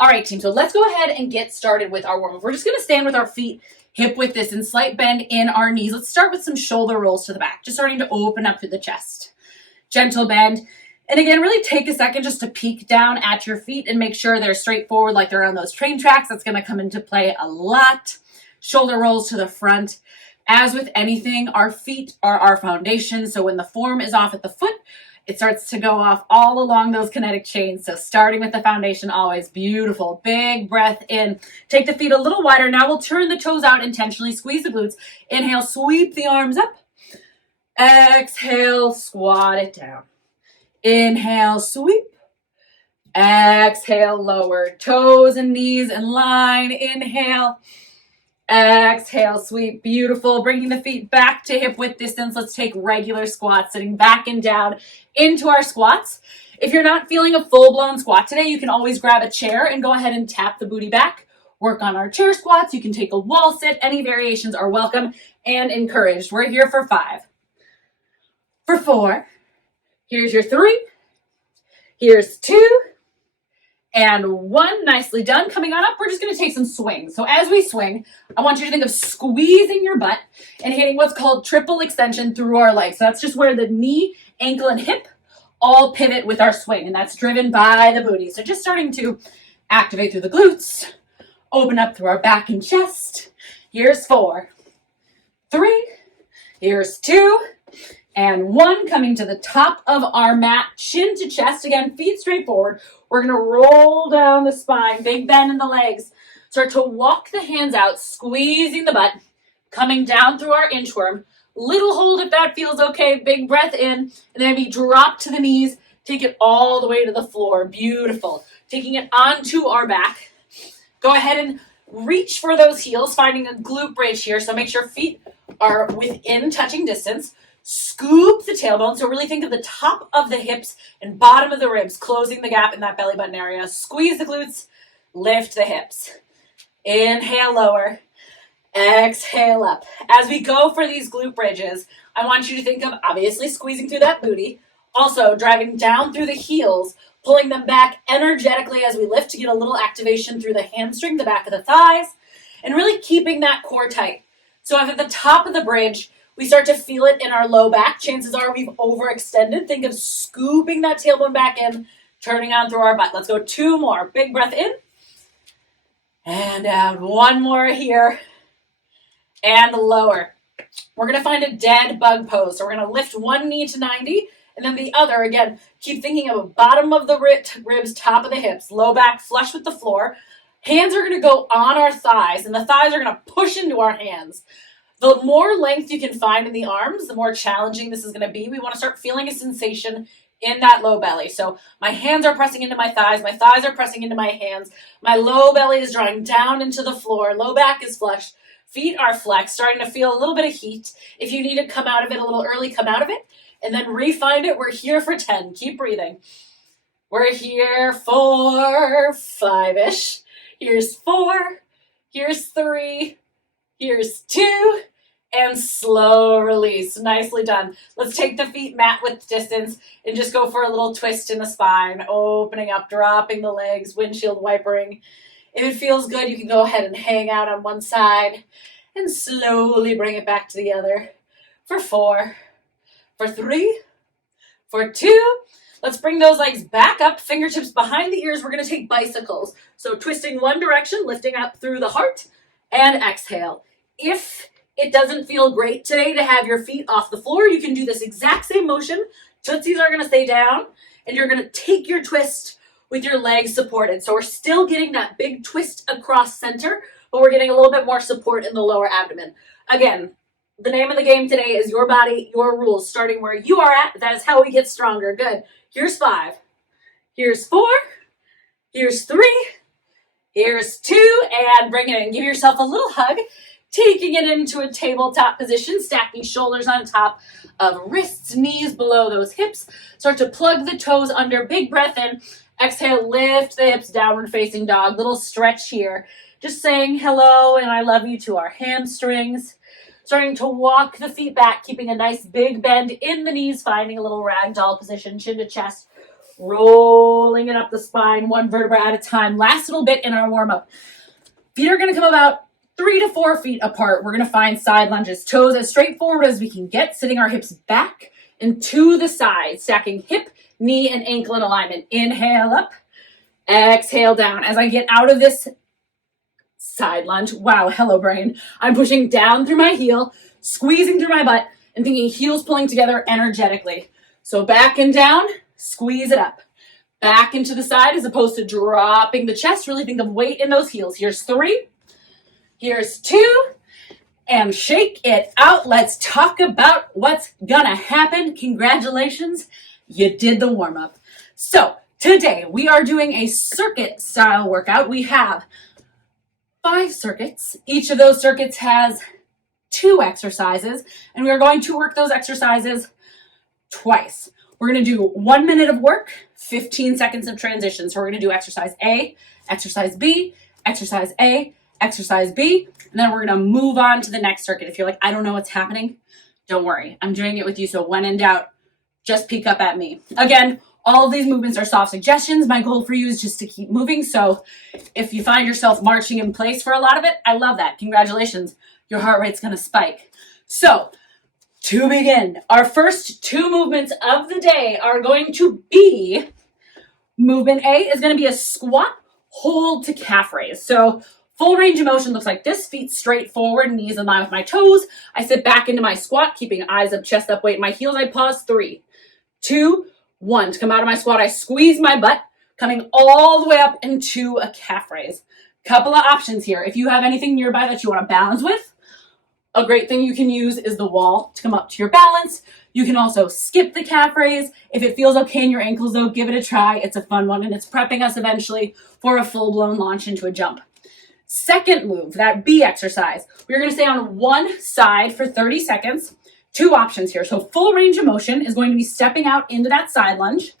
All right, team, so let's go ahead and get started with our warm-up. We're just gonna stand with our feet hip width this and slight bend in our knees. Let's start with some shoulder rolls to the back, just starting to open up through the chest. Gentle bend. And again, really take a second just to peek down at your feet and make sure they're straight forward like they're on those train tracks. That's gonna come into play a lot. Shoulder rolls to the front. As with anything, our feet are our foundation. So when the form is off at the foot, it starts to go off all along those kinetic chains. So starting with the foundation, always beautiful. Big breath in. Take the feet a little wider. Now we'll turn the toes out intentionally. Squeeze the glutes. Inhale, sweep the arms up. Exhale, squat it down. Inhale, sweep. Exhale, lower. Toes and knees in line. Inhale. Exhale, sweep, beautiful. Bringing the feet back to hip width distance. Let's take regular squats, sitting back and down into our squats. If you're not feeling a full-blown squat today, you can always grab a chair and go ahead and tap the booty back. Work on our chair squats. You can take a wall sit. Any variations are welcome and encouraged. We're here for 5. For 4. Here's your 3. Here's 2. And 1, nicely done. Coming on up, we're just going to take some swings. So as we swing, I want you to think of squeezing your butt and hitting what's called triple extension through our legs. So that's just where the knee, ankle, and hip all pivot with our swing, and that's driven by the booty. So just starting to activate through the glutes, open up through our back and chest. Here's 4, 3, here's 2, and 1, coming to the top of our mat, chin to chest. Again, feet straight forward. We're going to roll down the spine, big bend in the legs. Start to walk the hands out, squeezing the butt, coming down through our inchworm. Little hold if that feels okay. Big breath in, and then maybe drop to the knees. Take it all the way to the floor. Beautiful. Taking it onto our back. Go ahead and reach for those heels, finding a glute bridge here. So make sure feet are within touching distance. Scoop the tailbone. So really think of the top of the hips and bottom of the ribs, closing the gap in that belly button area. Squeeze the glutes, lift the hips. Inhale, lower. Exhale, up. As we go for these glute bridges, I want you to think of obviously squeezing through that booty, also driving down through the heels, pulling them back energetically as we lift to get a little activation through the hamstring, the back of the thighs, and really keeping that core tight. So if at the top of the bridge, we start to feel it in our low back, chances are we've overextended. Think of scooping that tailbone back in, turning on through our butt. Let's go 2 more. Big breath in. And out. 1 more here. And lower. We're going to find a dead bug pose. So we're going to lift one knee to 90, and then the other, again, keep thinking of bottom of the ribs, top of the hips, low back flush with the floor. Hands are going to go on our thighs, and the thighs are going to push into our hands. The more length you can find in the arms, the more challenging this is going to be. We want to start feeling a sensation in that low belly. So my hands are pressing into my thighs are pressing into my hands. My low belly is drawing down into the floor. Low back is flush. Feet are flexed, starting to feel a little bit of heat. If you need to come out of it a little early, come out of it, and then re-find it. We're here for 10. Keep breathing. We're here for 5-ish. Here's 4. Here's 3. Here's 2, and slow release. Nicely done. Let's take the feet mat width distance and just go for a little twist in the spine, opening up, dropping the legs, windshield wipering. If it feels good, you can go ahead and hang out on one side and slowly bring it back to the other. For 4, for 3, for 2. Let's bring those legs back up, fingertips behind the ears. We're going to take bicycles. So twisting one direction, lifting up through the heart, and exhale. If it doesn't feel great today to have your feet off the floor, you can do this exact same motion. Tootsies are going to stay down, and you're going to take your twist with your legs supported. So we're still getting that big twist across center, but we're getting a little bit more support in the lower abdomen. Again, the name of the game today is your body, your rules. Starting where you are at, that is how we get stronger. Good. Here's 5. Here's 4. Here's 3. Here's 2. And bring it in. Give yourself a little hug. Taking it into a tabletop position, stacking shoulders on top of wrists, knees below those hips. Start to plug the toes under, big breath in. Exhale, lift the hips, downward facing dog. Little stretch here. Just saying hello and I love you to our hamstrings. Starting to walk the feet back, keeping a nice big bend in the knees, finding a little ragdoll position, chin to chest. rolling it up the spine, one vertebra at a time. Last little bit in our warm-up. Feet are going to come about 3 to 4 feet apart. We're going to find side lunges. Toes as straightforward as we can get, sitting our hips back and to the side, stacking hip, knee, and ankle in alignment. Inhale up, exhale down. As I get out of this side lunge, wow, hello brain, I'm pushing down through my heel, squeezing through my butt, and thinking heels pulling together energetically. So back and down, squeeze it up. Back into the side as opposed to dropping the chest. Really think of weight in those heels. Here's 3. Here's 2. And shake it out. Let's talk about what's gonna happen. Congratulations, you did the warm-up. So today we are doing a circuit style workout. We have 5 circuits. Each of those circuits has 2 exercises, and we are going to work those exercises twice. We're going to do 1 minute of work, 15 seconds of transition. So we're going to do exercise A, exercise B, exercise A, exercise B, and then we're going to move on to the next circuit. If you're like, I don't know what's happening, don't worry. I'm doing it with you. So when in doubt, just peek up at me. Again, all of these movements are soft suggestions. My goal for you is just to keep moving. So if you find yourself marching in place for a lot of it, I love that. Congratulations. Your heart rate's going to spike. So to begin, our first 2 movements of the day are going to be, movement A is going to be a squat hold to calf raise. So full range of motion looks like this, feet straight forward, knees in line with my toes. I sit back into my squat, keeping eyes up, chest up, weight in my heels. I pause, 3, 2, 1. To come out of my squat, I squeeze my butt, coming all the way up into a calf raise. Couple of options here. If you have anything nearby that you want to balance with, a great thing you can use is the wall to come up to your balance. You can also skip the calf raise. If it feels okay in your ankles though, give it a try. It's a fun one and it's prepping us eventually for a full-blown launch into a jump. Second move, that B exercise. We're going to stay on one side for 30 seconds. 2 options here. So full range of motion is going to be stepping out into that side lunge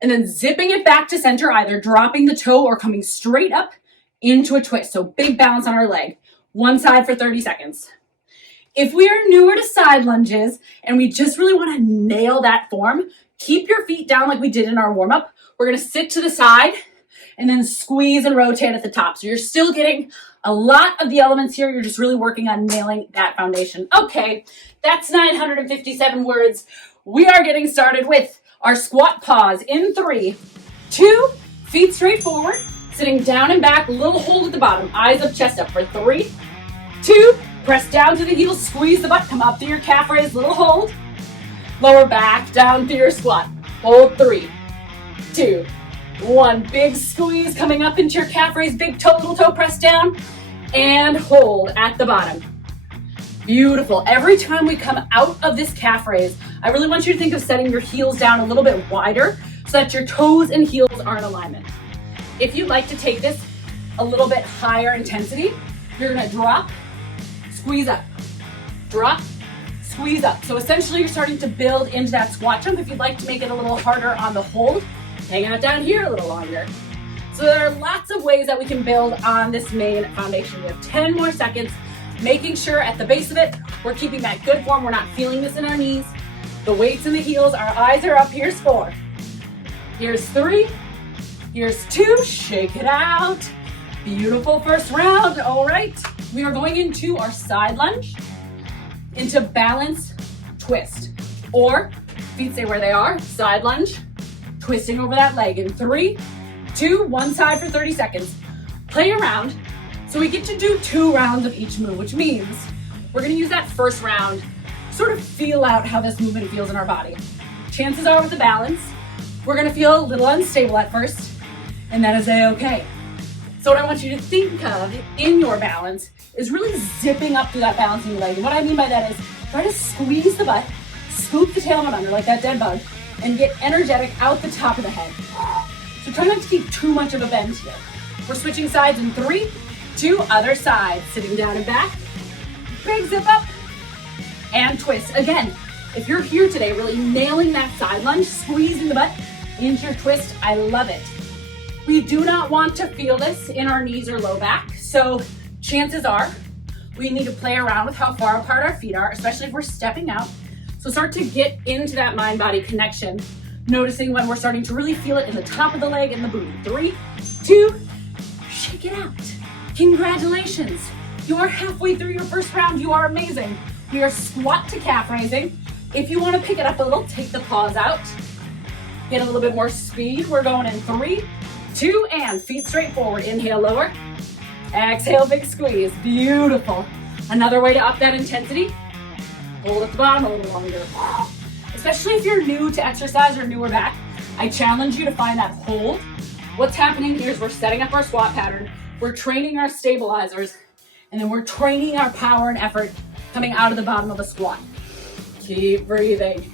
and then zipping it back to center, either dropping the toe or coming straight up into a twist. So big balance on our leg. One side for 30 seconds. If we are newer to side lunges and we just really want to nail that form, keep your feet down like we did in our warm-up. We're going to sit to the side and then squeeze and rotate at the top. So you're still getting a lot of the elements here. You're just really working on nailing that foundation. Okay, that's 957 words. We are getting started with our squat pause in 3, 2, feet straight forward, sitting down and back, little hold at the bottom, eyes up, chest up for 3, 2, press down to the heels, squeeze the butt, come up through your calf raise, little hold, lower back, down through your squat, hold 3, 2, 1, big squeeze coming up into your calf raise, big toe, little toe press down, and hold at the bottom. Beautiful. Every time we come out of this calf raise, I really want you to think of setting your heels down a little bit wider so that your toes and heels are in alignment. If you'd like to take this a little bit higher intensity, you're gonna drop, squeeze up, drop, squeeze up. So essentially you're starting to build into that squat jump. If you'd like to make it a little harder on the hold, hang out down here a little longer. So there are lots of ways that we can build on this main foundation. We have 10 more seconds, making sure at the base of it, we're keeping that good form. We're not feeling this in our knees. The weight's in the heels, our eyes are up. Here's 4, here's 3, here's 2, shake it out. Beautiful first round. All right, we are going into our side lunge, into balance twist, or feet stay where they are, side lunge, twisting over that leg in 3, 2, one side for 30 seconds. Play around. So we get to do 2 rounds of each move, which means we're gonna use that first round, sort of feel out how this movement feels in our body. Chances are with the balance, we're gonna feel a little unstable at first, and that is a-okay. So what I want you to think of in your balance is really zipping up through that balancing leg. And what I mean by that is try to squeeze the butt, scoop the tailbone under like that dead bug, and get energetic out the top of the head. So try not to keep too much of a bend here. We're switching sides in 3, 2, other side, sitting down and back, big zip up, and twist. Again, if you're here today really nailing that side lunge, squeezing the butt into your twist, I love it. We do not want to feel this in our knees or low back, so chances are we need to play around with how far apart our feet are, especially if we're stepping out. So start to get into that mind-body connection Noticing when we're starting to really feel it in the top of the leg and the booty. 3, 2, shake it out. Congratulations. You are halfway through your first round. You are amazing. We are squat to calf raising. If you want to pick it up a little, take the paws out. Get a little bit more speed. We're going in 3, 2, and feet straight forward. Inhale, lower. Exhale, big squeeze. Beautiful. Another way to up that intensity. Hold at the bottom a little longer. Especially if you're new to exercise or newer back, I challenge you to find that hold. What's happening here is we're setting up our squat pattern. We're training our stabilizers, and then we're training our power and effort coming out of the bottom of a squat. Keep breathing.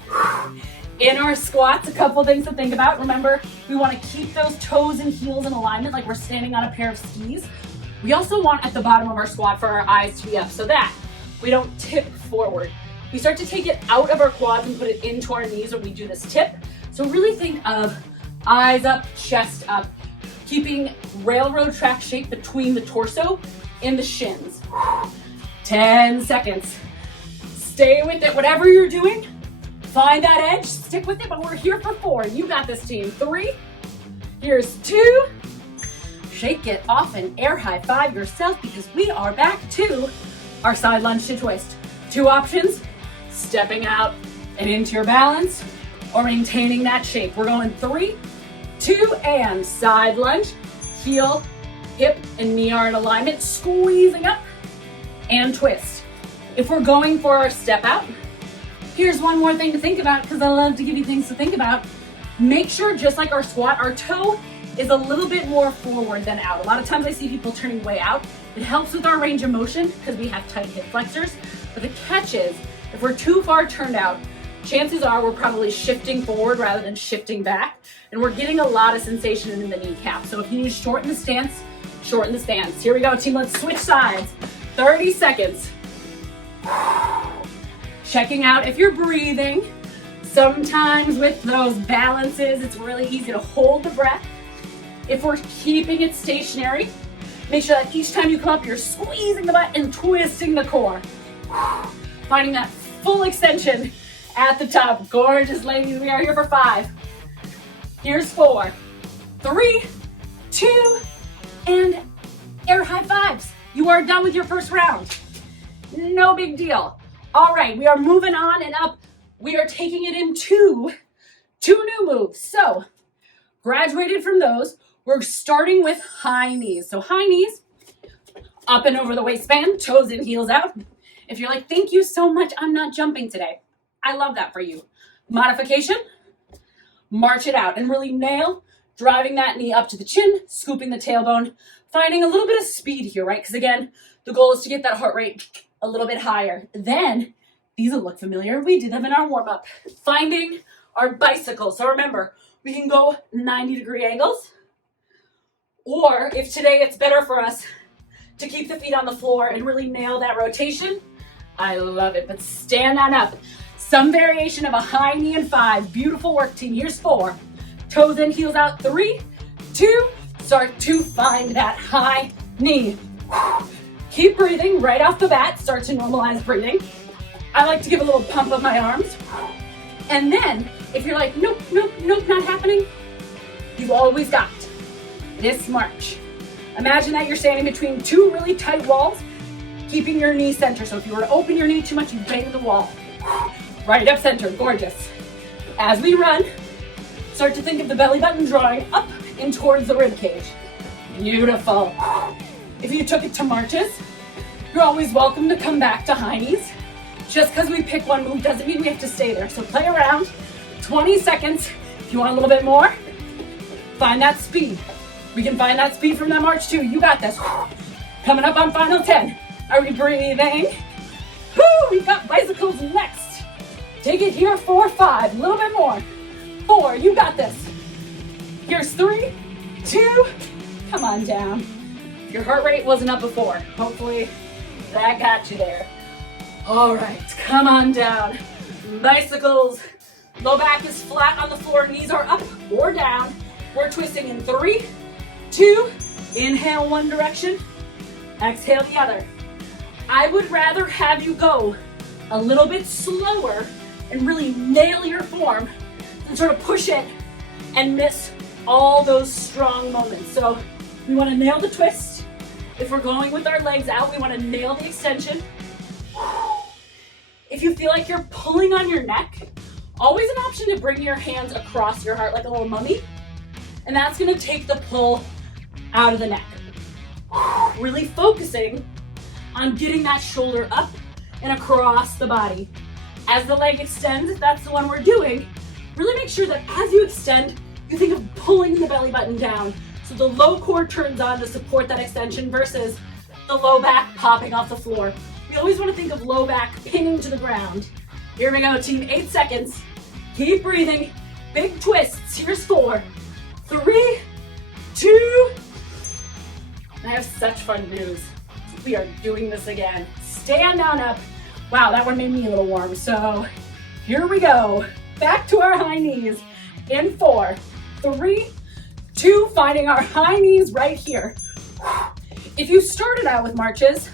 In our squats, a couple things to think about. Remember, we want to keep those toes and heels in alignment like we're standing on a pair of skis. We also want at the bottom of our squat for our eyes to be up so that we don't tip forward. We start to take it out of our quads and put it into our knees when we do this tip. So really think of eyes up, chest up, keeping railroad track shape between the torso and the shins. 10 seconds. Stay with it. Whatever you're doing, find that edge, stick with it, but we're here for 4. You got this, team. 3, here's 2. Shake it off and air high five yourself because we are back to our side lunge to twist. 2 options, stepping out and into your balance or maintaining that shape. We're going 3, 2, and side lunge. Heel, hip, and knee are in alignment, squeezing up and twist. If we're going for our step out, here's one more thing to think about because I love to give you things to think about. Make sure, just like our squat, our toe is a little bit more forward than out. A lot of times I see people turning way out. It helps with our range of motion because we have tight hip flexors. But the catch is, if we're too far turned out, chances are we're probably shifting forward rather than shifting back. And we're getting a lot of sensation in the kneecap. So if you need to shorten the stance, shorten the stance. Here we go, team. Let's switch sides. 30 seconds. Checking out if you're breathing. Sometimes with those balances, it's really easy to hold the breath. If we're keeping it stationary, make sure that each time you come up, you're squeezing the butt and twisting the core. Finding that full extension at the top. Gorgeous, ladies. We are here for 5. Here's 4, 3, 2, and air high fives. You are done with your first round. No big deal. All right, we are moving on and up. We are taking it into 2 new moves. So, graduated from those, we're starting with high knees. So high knees, up and over the waistband, toes and heels out. If you're like, thank you so much, I'm not jumping today. I love that for you. Modification, march it out and really nail driving that knee up to the chin, scooping the tailbone, finding a little bit of speed here, right? Because again, the goal is to get that heart rate a little bit higher. Then, these will look familiar. We did them in our warm-up. Finding our bicycles. So remember, we can go 90-degree angles. Or if today it's better for us to keep the feet on the floor and really nail that rotation, I love it. But stand on up. Some variation of a high knee in 5. Beautiful work, team. Here's 4. Toes in, heels out. 3, 2. Start to find that high knee. Keep breathing right off the bat. Start to normalize breathing. I like to give a little pump of my arms. And then, if you're like, nope, not happening, you've always got this march. Imagine that you're standing between 2 really tight walls, keeping your knee center. So if you were to open your knee too much, you bang the wall. Right up center, gorgeous. As we run, start to think of the belly button drawing up and towards the rib cage. Beautiful. If you took it to marches, you're always welcome to come back to high knees. Just because we pick one move doesn't mean we have to stay there. So play around, 20 seconds. If you want a little bit more, find that speed. We can find that speed from that march too. You got this. Coming up on final 10. Are we breathing? Woo, we've got bicycles next. Take it here, 4, 5, a little bit more. 4, you got this. Here's 3, 2, come on down. If your heart rate wasn't up before, hopefully that got you there. All right, come on down. Bicycles, low back is flat on the floor, knees are up or down. We're twisting in 3, 2, inhale one direction, exhale the other. I would rather have you go a little bit slower and really nail your form and sort of push it and miss all those strong moments. So we want to nail the twist. If we're going with our legs out, we want to nail the extension. If you feel like you're pulling on your neck, always an option to bring your hands across your heart like a little mummy. And that's going to take the pull out of the neck. Really focusing on getting that shoulder up and across the body. As the leg extends, if that's the one we're doing, really make sure that as you extend, you think of pulling the belly button down. So the low core turns on to support that extension versus the low back popping off the floor. We always want to think of low back pinning to the ground. Here we go, team, 8 seconds. Keep breathing, big twists. Here's 4, 3, 2. I have such fun news. We are doing this again. Stand on up. Wow, that one made me a little warm. So here we go. Back to our high knees in 4, 3, 2, finding our high knees right here. If you started out with marches,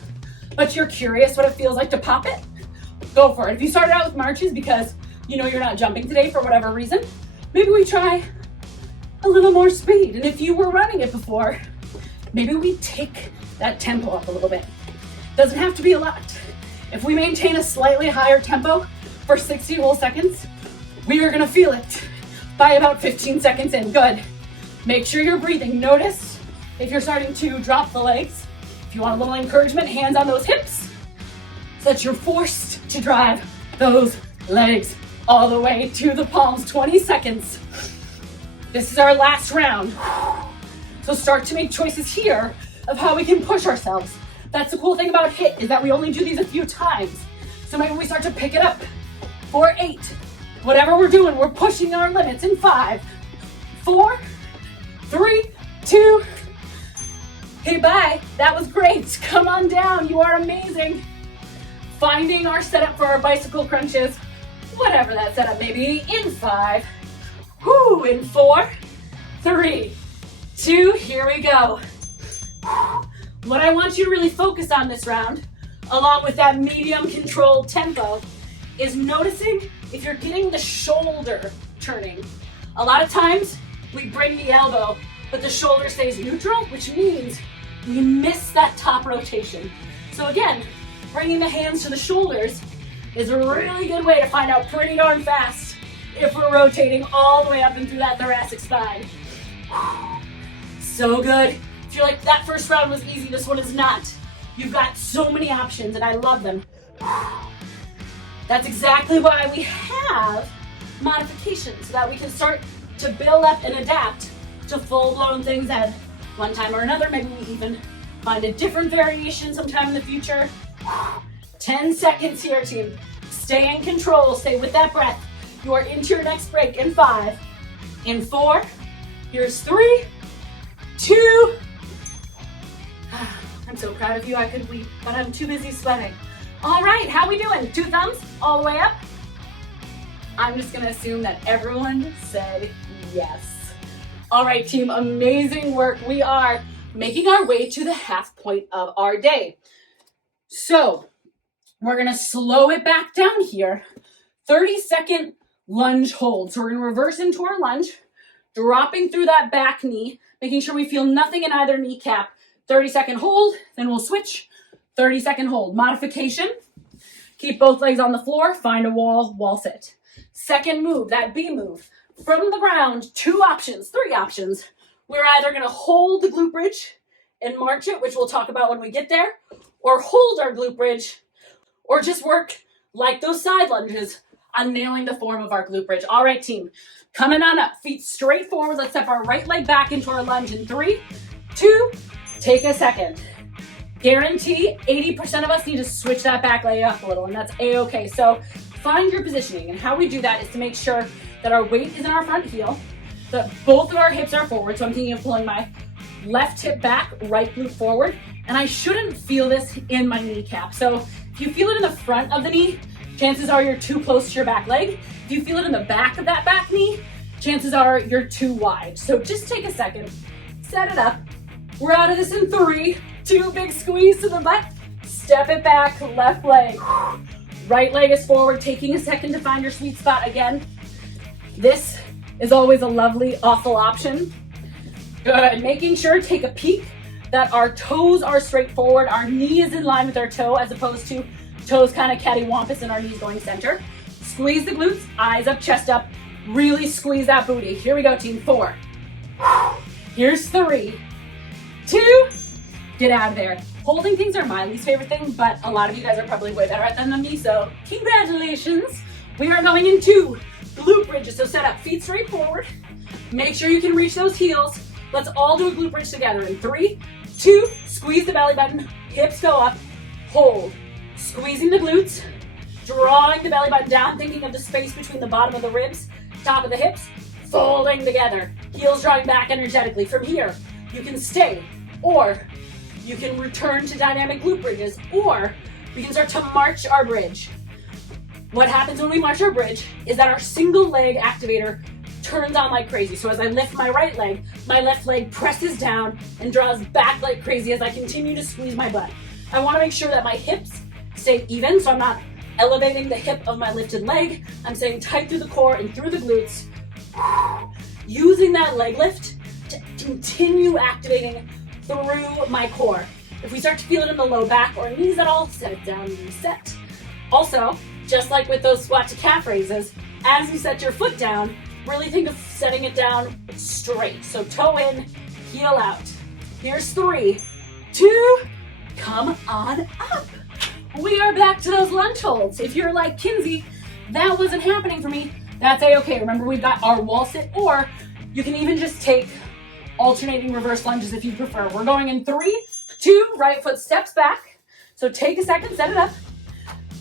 but you're curious what it feels like to pop it, go for it. If you started out with marches because you know you're not jumping today for whatever reason, maybe we try a little more speed. And if you were running it before, maybe we take that tempo up a little bit. Doesn't have to be a lot. If we maintain a slightly higher tempo for 60 whole seconds, we are gonna feel it by about 15 seconds in. Good. Make sure you're breathing. Notice if you're starting to drop the legs. If you want a little encouragement, hands on those hips so that you're forced to drive those legs all the way to the palms. 20 seconds. This is our last round. So start to make choices here of how we can push ourselves. That's the cool thing about HIIT is that we only do these a few times. So maybe we start to pick it up for 8. Whatever we're doing, we're pushing our limits in 5, 4, 3, 2. Hey, bye. That was great. Come on down. You are amazing. Finding our setup for our bicycle crunches, whatever that setup may be, in 5, in 4, 3, 2, here we go. What I want you to really focus on this round, along with that medium controlled tempo, is noticing if you're getting the shoulder turning. A lot of times we bring the elbow, but the shoulder stays neutral, which means we miss that top rotation. So again, bringing the hands to the shoulders is a really good way to find out pretty darn fast if we're rotating all the way up and through that thoracic spine. So good. If you're like, that first round was easy, this one is not. You've got so many options and I love them. That's exactly why we have modifications, so that we can start to build up and adapt to full-blown things at one time or another. Maybe we even find a different variation sometime in the future. 10 seconds here, team. Stay in control, stay with that breath. You are into your next break in 5, in 4, here's 3, 2. I'm so proud of you, I could weep, but I'm too busy sweating. All right, how we doing? 2 thumbs all the way up? I'm just gonna assume that everyone said yes. All right, team, amazing work. We are making our way to the half point of our day. So we're gonna slow it back down here. 30-second lunge hold. So we're gonna reverse into our lunge, dropping through that back knee, making sure we feel nothing in either kneecap. 30-second hold, then we'll switch. 30-second hold. Modification. Keep both legs on the floor, find a wall sit. Second move, that B move. From the ground, 2 options, 3 options. We're either gonna hold the glute bridge and march it, which we'll talk about when we get there, or hold our glute bridge, or just work like those side lunges on nailing the form of our glute bridge. All right, team, coming on up, feet straight forward. Let's step our right leg back into our lunge in 3, 2, take a second. Guarantee 80% of us need to switch that back leg up a little, and that's A-okay. So find your positioning, and how we do that is to make sure that our weight is in our front heel, that both of our hips are forward. So I'm thinking of pulling my left hip back, right glute forward, and I shouldn't feel this in my kneecap. So if you feel it in the front of the knee, chances are you're too close to your back leg. If you feel it in the back of that back knee, chances are you're too wide. So just take a second, set it up. We're out of this in 3, 2, big squeeze to the butt, step it back, left leg. Right leg is forward, taking a second to find your sweet spot again. This is always a lovely, awful option. Good. Making sure, take a peek, that our toes are straight forward, our knee is in line with our toe, as opposed to toes kind of cattywampus and our knees going center. Squeeze the glutes, eyes up, chest up. Really squeeze that booty. Here we go, team. 4. Here's 3, 2. Get out of there. Holding things are my least favorite thing, but a lot of you guys are probably way better at them than me, so congratulations. We are going into glute bridges. So set up, feet straight forward. Make sure you can reach those heels. Let's all do a glute bridge together in 3, 2, squeeze the belly button, hips go up, hold. Squeezing the glutes, drawing the belly button down, thinking of the space between the bottom of the ribs, top of the hips, folding together, heels drawing back energetically. From here, you can stay, or you can return to dynamic glute bridges, or we can start to march our bridge. What happens when we march our bridge is that our single leg activator turns on like crazy. So as I lift my right leg, my left leg presses down and draws back like crazy as I continue to squeeze my butt. I want to make sure that my hips stay even, so I'm not elevating the hip of my lifted leg. I'm staying tight through the core and through the glutes. Using that leg lift to continue activating through my core. If we start to feel it in the low back or knees at all, set it down and reset. Also, just like with those squat to calf raises, as you set your foot down, really think of setting it down straight. So toe in, heel out. Here's 3, 2, come on up. We are back to those lunge holds. If you're like Kinsey, that wasn't happening for me, that's a-okay. Remember, we've got our wall sit, or you can even just take alternating reverse lunges if you prefer. We're going in 3, 2, right foot steps back. So take a second, set it up.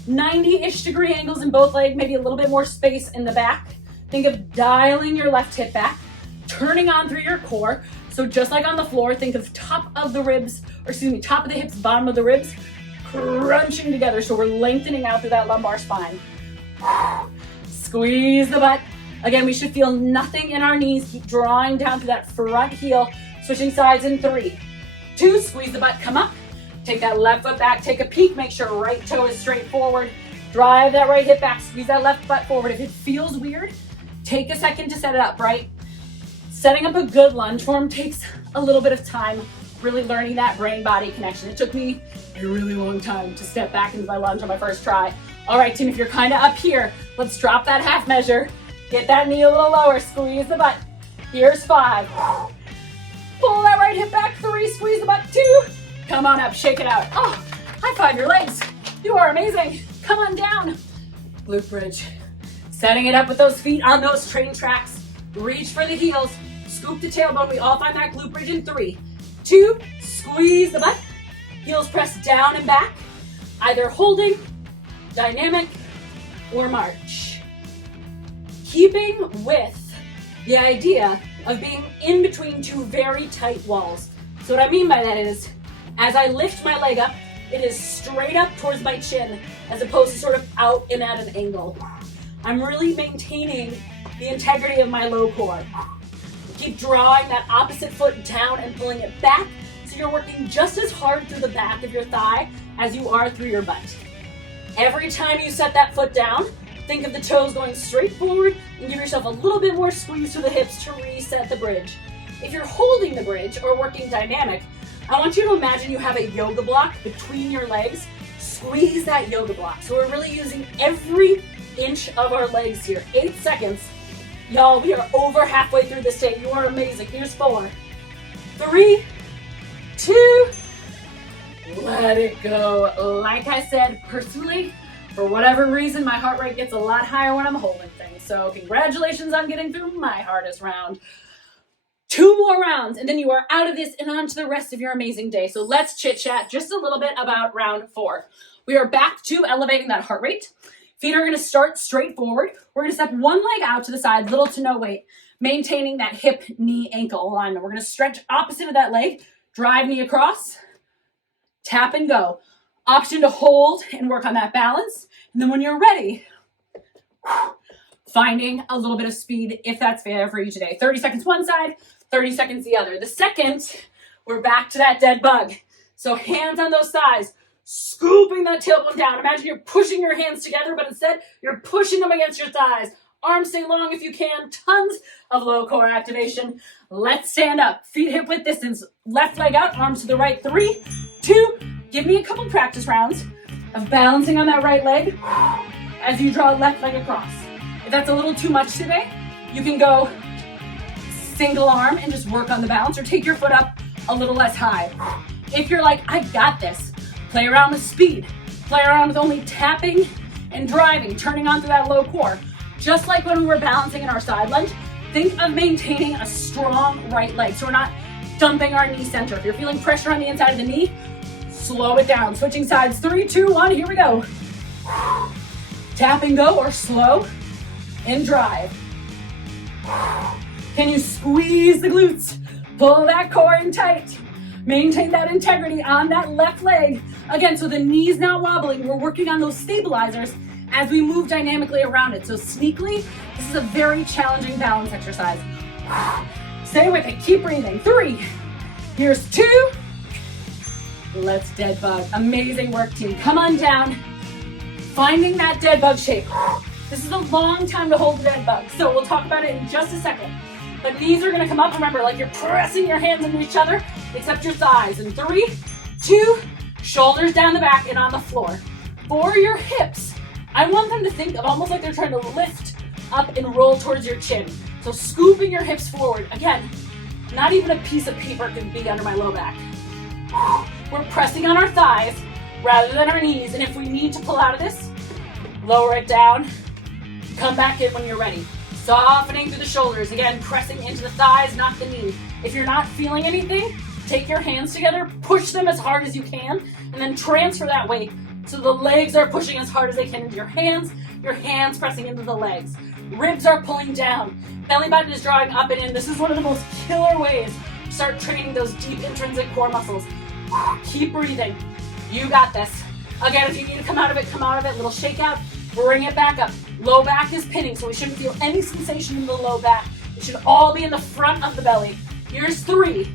90-ish degree angles in both legs, maybe a little bit more space in the back. Think of dialing your left hip back, turning on through your core. So just like on the floor, think of top of the ribs, or excuse me, top of the hips, bottom of the ribs, crunching together. So we're lengthening out through that lumbar spine. Squeeze the butt. Again, we should feel nothing in our knees. Keep drawing down through that front heel. Switching sides in 3, 2, squeeze the butt, come up. Take that left foot back, take a peek, make sure right toe is straight forward. Drive that right hip back, squeeze that left butt forward. If it feels weird, take a second to set it up, right? Setting up a good lunge form takes a little bit of time, really learning that brain-body connection. It took me a really long time to step back into my lunge on my first try. All right, team, if you're kind of up here, let's drop that half measure. Get that knee a little lower, squeeze the butt. Here's 5. Pull that right hip back, 3, squeeze the butt, 2. Come on up, shake it out. Oh, high five your legs. You are amazing. Come on down. Glute bridge. Setting it up with those feet on those train tracks. Reach for the heels. Scoop the tailbone. We all find that glute bridge in 3, 2, squeeze the butt. Heels press down and back. Either holding, dynamic, or march. Keeping with the idea of being in between 2 very tight walls. So what I mean by that is, as I lift my leg up, it is straight up towards my chin, as opposed to sort of out and at an angle. I'm really maintaining the integrity of my low core. Keep drawing that opposite foot down and pulling it back, so you're working just as hard through the back of your thigh as you are through your butt. Every time you set that foot down, think of the toes going straight forward and give yourself a little bit more squeeze through the hips to reset the bridge. If you're holding the bridge or working dynamic, I want you to imagine you have a yoga block between your legs. Squeeze that yoga block. So we're really using every inch of our legs here. 8 seconds. Y'all, we are over halfway through this day. You are amazing. Here's 4, 3, 2, let it go. Like I said, personally, for whatever reason, my heart rate gets a lot higher when I'm holding things. So congratulations on getting through my hardest round. 2 more rounds, and then you are out of this and on to the rest of your amazing day. So let's chit-chat just a little bit about round 4. We are back to elevating that heart rate. Feet are going to start straight forward. We're going to step one leg out to the side, little to no weight, maintaining that hip, knee, ankle alignment. We're going to stretch opposite of that leg, drive knee across, tap and go. Option to hold and work on that balance. And then when you're ready, finding a little bit of speed if that's fair for you today. 30 seconds one side, 30 seconds the other. The second, we're back to that dead bug. So hands on those thighs, scooping that tailbone down. Imagine you're pushing your hands together, but instead you're pushing them against your thighs. Arms stay long if you can. Tons of low core activation. Let's stand up. Feet hip width distance. Left leg out, arms to the right. 3, 2, give me a couple practice rounds of balancing on that right leg as you draw left leg across. If that's a little too much today, you can go single arm and just work on the balance, or take your foot up a little less high. If you're like, I got this, play around with speed. Play around with only tapping and driving, turning onto that low core. Just like when we were balancing in our side lunge, think of maintaining a strong right leg so we're not dumping our knee center. If you're feeling pressure on the inside of the knee, slow it down. Switching sides, 3, 2, 1, here we go. Tap and go, or slow and drive. Can you squeeze the glutes? Pull that core in tight. Maintain that integrity on that left leg. Again, so the knee's not wobbling. We're working on those stabilizers as we move dynamically around it. So sneakily, this is a very challenging balance exercise. Stay with it, keep breathing. 3, here's 2. Let's dead bug. Amazing work, team. Come on down. Finding that dead bug shape. This is a long time to hold the dead bug, so we'll talk about it in just a second. But knees are gonna come up, remember, like you're pressing your hands into each other, except your thighs. In 3, 2, shoulders down the back and on the floor. For your hips, I want them to think of almost like they're trying to lift up and roll towards your chin. So scooping your hips forward. Again, not even a piece of paper can be under my low back. We're pressing on our thighs rather than our knees, and if we need to pull out of this, lower it down, come back in when you're ready. Softening through the shoulders, again, pressing into the thighs, not the knee. If you're not feeling anything, take your hands together, push them as hard as you can, and then transfer that weight so the legs are pushing as hard as they can into your hands pressing into the legs. Ribs are pulling down, belly button is drawing up and in. This is one of the most killer ways to start training those deep intrinsic core muscles. Keep breathing. You got this. Again, if you need to come out of it, little shake out, bring it back up. Low back is pinning, so we shouldn't feel any sensation in the low back. It should all be in the front of the belly. Here's 3,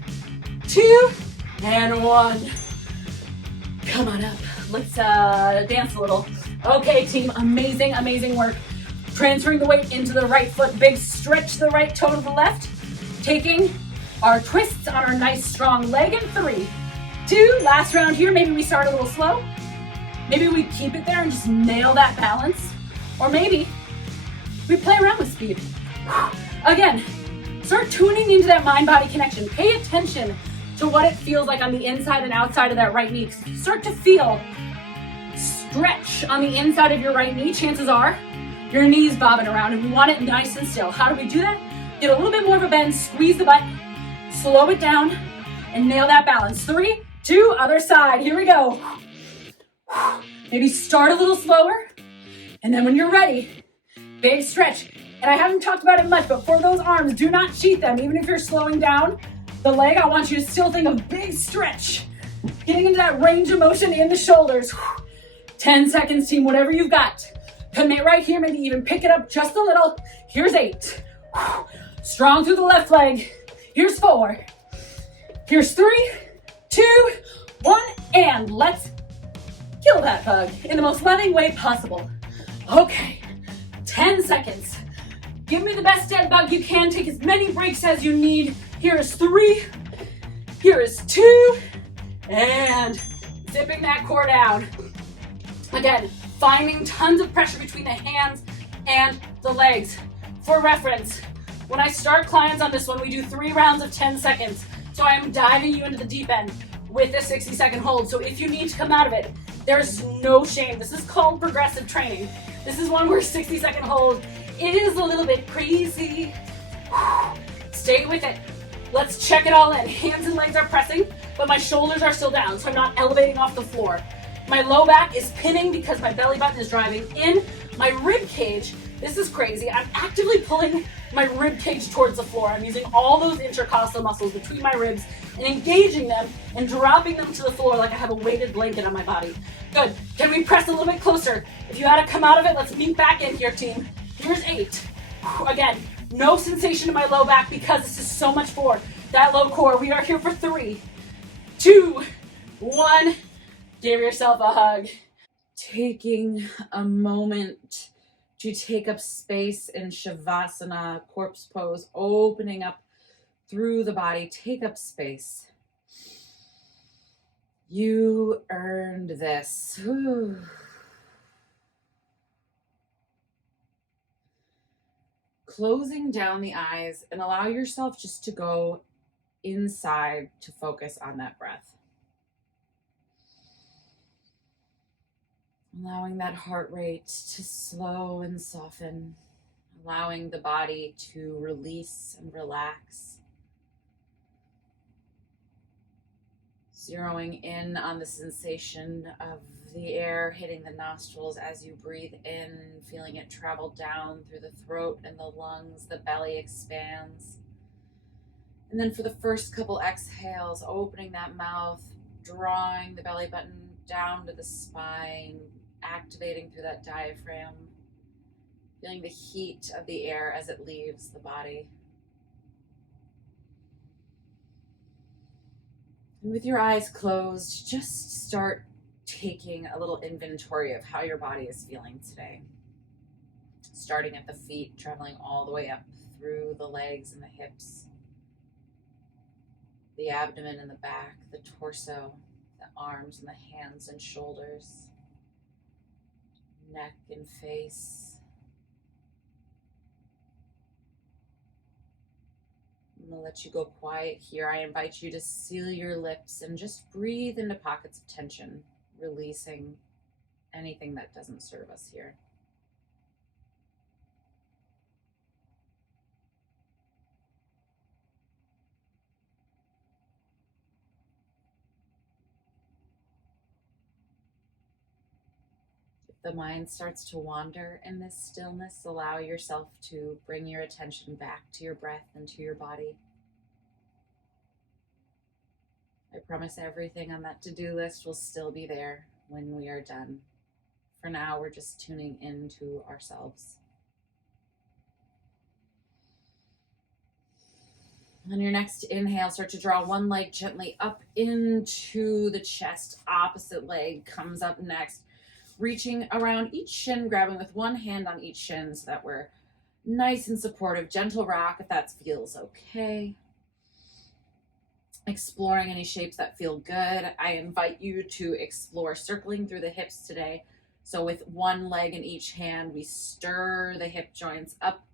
2, and 1. Come on up. Let's dance a little. Okay, team, amazing, amazing work. Transferring the weight into the right foot. Big stretch the right toe to the left. Taking our twists on our nice strong leg in 3, 2, last round here. Maybe we start a little slow. Maybe we keep it there and just nail that balance. Or maybe we play around with speed. Again, start tuning into that mind-body connection. Pay attention to what it feels like on the inside and outside of that right knee. If you start to feel stretch on the inside of your right knee, chances are your knee's bobbing around, and we want it nice and still. How do we do that? Get a little bit more of a bend, squeeze the butt, slow it down, and nail that balance. 3, 2, other side. Here we go. Maybe start a little slower, and then when you're ready, big stretch. And I haven't talked about it much, but for those arms, do not cheat them. Even if you're slowing down the leg, I want you to still think of big stretch. Getting into that range of motion in the shoulders. 10 seconds, team, whatever you've got. Commit right here, maybe even pick it up just a little. Here's 8. Strong through the left leg. Here's 4. Here's 3, 2, 1, and let's kill that bug in the most loving way possible. Okay, 10 seconds. Give me the best dead bug you can. Take as many breaks as you need. Here is 3. Here is 2. And zipping that core down. Again, finding tons of pressure between the hands and the legs. For reference, when I start clients on this one, we do 3 rounds of 10 seconds. So I am diving you into the deep end with a 60-second hold. So if you need to come out of it, there's no shame. This is called progressive training. This is one where 60-second hold is a little bit crazy. Stay with it. Let's check it all in. Hands and legs are pressing, but my shoulders are still down, so I'm not elevating off the floor. My low back is pinning because my belly button is driving in. My rib cage, this is crazy. I'm actively pulling my rib cage towards the floor. I'm using all those intercostal muscles between my ribs and engaging them and dropping them to the floor like I have a weighted blanket on my body. Good. Can we press a little bit closer? If you had to come out of it, let's meet back in here, team. Here's 8. Again, no sensation in my low back because this is so much for that low core. We are here for 3, 2, 1. Give yourself a hug. Taking a moment to take up space in Shavasana, corpse pose, opening up through the body. Take up space. You earned this. Whew. Closing down the eyes and allow yourself just to go inside to focus on that breath. Allowing that heart rate to slow and soften, allowing the body to release and relax. Zeroing in on the sensation of the air hitting the nostrils as you breathe in, feeling it travel down through the throat and the lungs, the belly expands. And then for the first couple exhales, opening that mouth, drawing the belly button down to the spine, activating through that diaphragm, feeling the heat of the air as it leaves the body. And with your eyes closed, just start taking a little inventory of how your body is feeling today. Starting at the feet, traveling all the way up through the legs and the hips, the abdomen and the back, the torso, the arms and the hands and shoulders, neck and face. I'm going to let you go quiet here. I invite you to seal your lips and just breathe into pockets of tension, releasing anything that doesn't serve us here. If the mind starts to wander in this stillness, allow yourself to bring your attention back to your breath and to your body. I promise everything on that to-do list will still be there when we are done. For now, we're just tuning into ourselves. On your next inhale, start to draw one leg gently up into the chest. Opposite leg comes up next. Reaching around each shin, grabbing with one hand on each shin so that we're nice and supportive. Gentle rock if that feels okay. Exploring any shapes that feel good. I invite you to explore circling through the hips today. So with one leg in each hand, we stir the hip joints up,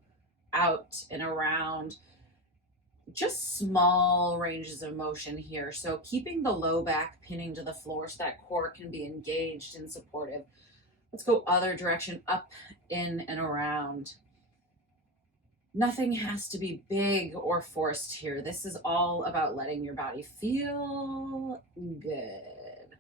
out, and around. Just small ranges of motion here. So keeping the low back pinning to the floor so that core can be engaged and supportive. Let's go other direction, up, in, and around. Nothing has to be big or forced here. This is all about letting your body feel good.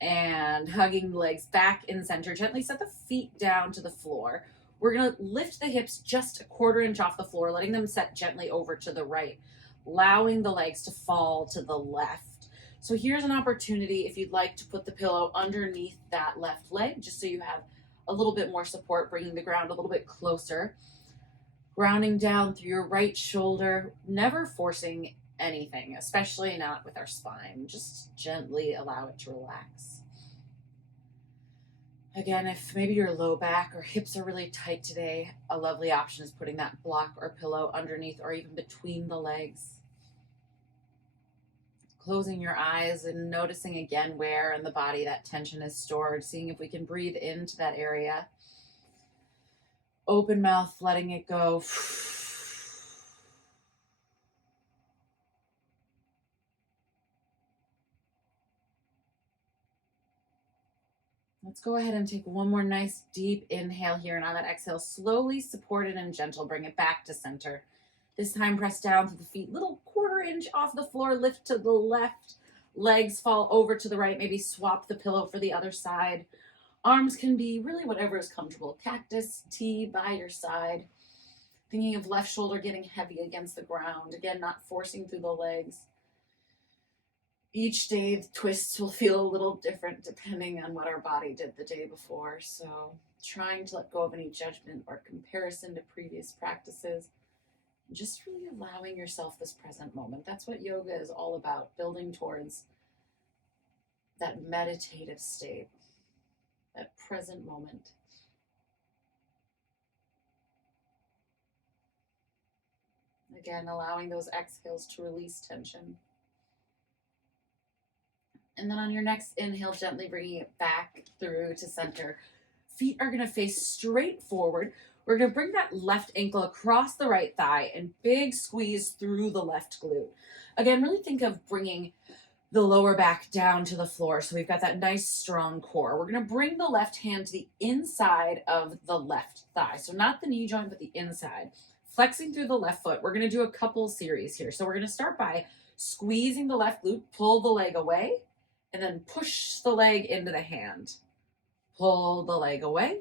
And hugging the legs back in center. Gently set the feet down to the floor. We're going to lift the hips just a quarter inch off the floor, letting them set gently over to the right, allowing the legs to fall to the left. So here's an opportunity if you'd like to put the pillow underneath that left leg, just so you have a little bit more support, bringing the ground a little bit closer. Grounding down through your right shoulder, never forcing anything, especially not with our spine. Just gently allow it to relax. Again, if maybe your low back or hips are really tight today, a lovely option is putting that block or pillow underneath or even between the legs. Closing your eyes and noticing again where in the body that tension is stored, seeing if we can breathe into that area. Open mouth, letting it go. Let's go ahead and take one more nice deep inhale here, and on that exhale, slowly supported and gentle, bring it back to center. This time, press down through the feet, little quarter inch off the floor, lift to the left, legs fall over to the right, maybe swap the pillow for the other side. Arms can be really whatever is comfortable. Cactus, T by your side. Thinking of left shoulder getting heavy against the ground. Again, not forcing through the legs. Each day, the twists will feel a little different depending on what our body did the day before. So trying to let go of any judgment or comparison to previous practices. Just really allowing yourself this present moment. That's what yoga is all about, building towards that meditative state, that present moment. Again, allowing those exhales to release tension. And then on your next inhale, gently bringing it back through to center. Feet are gonna face straight forward. We're gonna bring that left ankle across the right thigh and big squeeze through the left glute. Again, really think of bringing the lower back down to the floor. So we've got that nice strong core. We're gonna bring the left hand to the inside of the left thigh. So not the knee joint, but the inside. Flexing through the left foot. We're gonna do a couple series here. So we're gonna start by squeezing the left glute, pull the leg away, and then push the leg into the hand. Pull the leg away,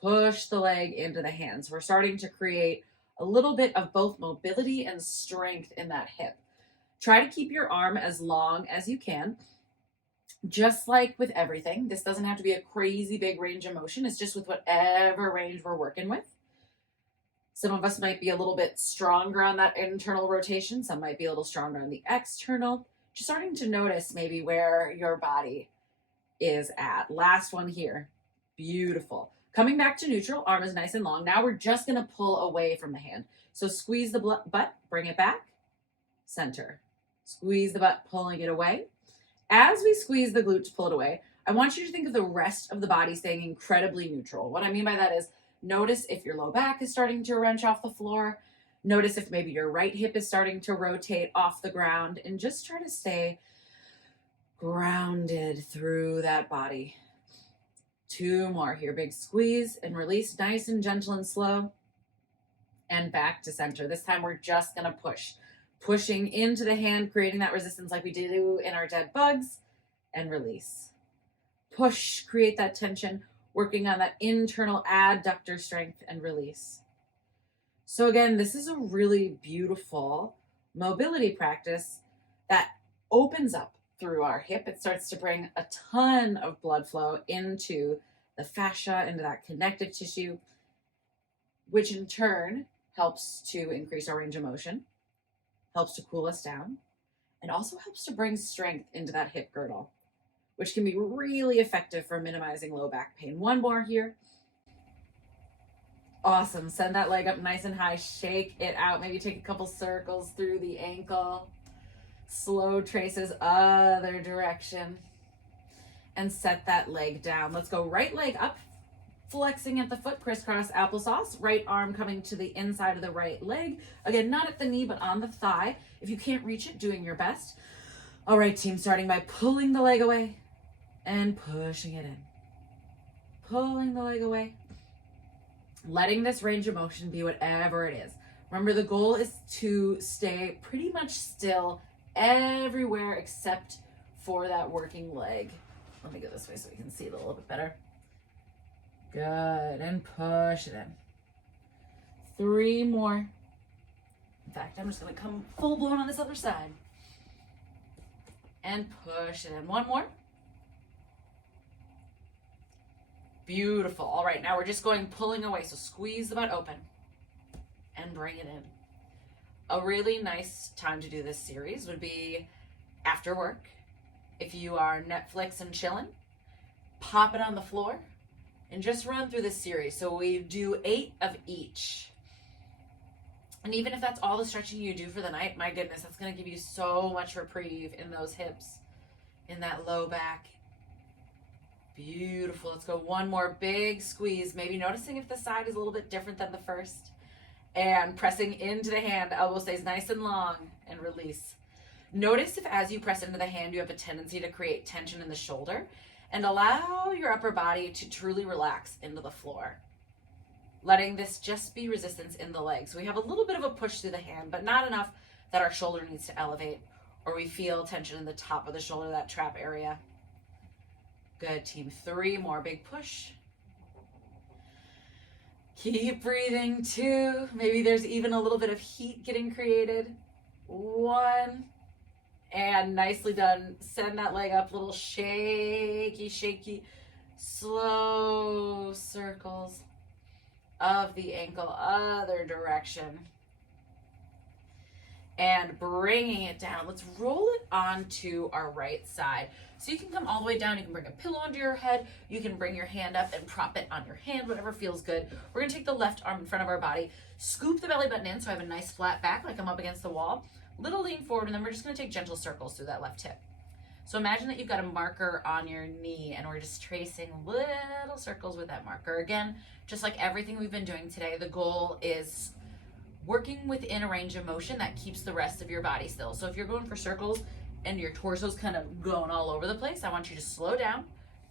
push the leg into the hand. So we're starting to create a little bit of both mobility and strength in that hip. Try to keep your arm as long as you can. Just like with everything, this doesn't have to be a crazy big range of motion. It's just with whatever range we're working with. Some of us might be a little bit stronger on that internal rotation. Some might be a little stronger on the external. Just starting to notice maybe where your body is at. Last one here. Beautiful. Coming back to neutral, arm is nice and long. Now we're just going to pull away from the hand. So squeeze the butt, bring it back, center. Squeeze the butt, pulling it away. As we squeeze the glute to pull it away, I want you to think of the rest of the body staying incredibly neutral. What I mean by that is notice if your low back is starting to wrench off the floor. Notice if maybe your right hip is starting to rotate off the ground, and just try to stay grounded through that body. 2 more here. Big squeeze and release, nice and gentle and slow. And back to center. This time we're just going to push. Pushing into the hand, creating that resistance like we do in our dead bugs, and release. Push, create that tension, working on that internal adductor strength, and release. So again, this is a really beautiful mobility practice that opens up through our hip. It starts to bring a ton of blood flow into the fascia, into that connective tissue, which in turn helps to increase our range of motion, helps to cool us down, and also helps to bring strength into that hip girdle, which can be really effective for minimizing low back pain. 1 more here. Awesome. Send that leg up nice and high. Shake it out. Maybe take a couple circles through the ankle. Slow traces other direction. And set that leg down. Let's go right leg up. Flexing at the foot, crisscross applesauce. Right arm coming to the inside of the right leg. Again, not at the knee, but on the thigh. If you can't reach it, doing your best. All right, team, starting by pulling the leg away and pushing it in. Pulling the leg away. Letting this range of motion be whatever it is. Remember, the goal is to stay pretty much still everywhere except for that working leg. Let me go this way so we can see it a little bit better. Good, and push it in. 3 more. In fact, I'm just gonna come full blown on this other side. And push it in. 1 more. Beautiful. All right, now we're just going pulling away. So squeeze the butt open and bring it in. A really nice time to do this series would be after work. If you are Netflix and chilling, pop it on the floor and just run through this series. So we do 8 of each. And even if that's all the stretching you do for the night, my goodness, that's going to give you so much reprieve in those hips, in that low back. Beautiful. Let's go 1 more big squeeze. Maybe noticing if the side is a little bit different than the first. And pressing into the hand. Elbow stays nice and long. And release. Notice if as you press into the hand, you have a tendency to create tension in the shoulder. And allow your upper body to truly relax into the floor. Letting this just be resistance in the legs. So we have a little bit of a push through the hand, but not enough that our shoulder needs to elevate. Or we feel tension in the top of the shoulder, that trap area. Good, team. 3 more. Big push. Keep breathing. 2. Maybe there's even a little bit of heat getting created. 1. And nicely done. Send that leg up. Little shaky, shaky, slow circles of the ankle, other direction. and bringing it down. Let's roll it onto our right side. So you can come all the way down. You can bring a pillow under your head. You can bring your hand up and prop it on your hand, whatever feels good. We're gonna take the left arm in front of our body, scoop the belly button in so I have a nice flat back like I'm up against the wall. Little lean forward, and then we're just gonna take gentle circles through that left hip. So imagine that you've got a marker on your knee and we're just tracing little circles with that marker. Again, just like everything we've been doing today, the goal is working within a range of motion that keeps the rest of your body still. So if you're going for circles and your torso's kind of going all over the place, I want you to slow down,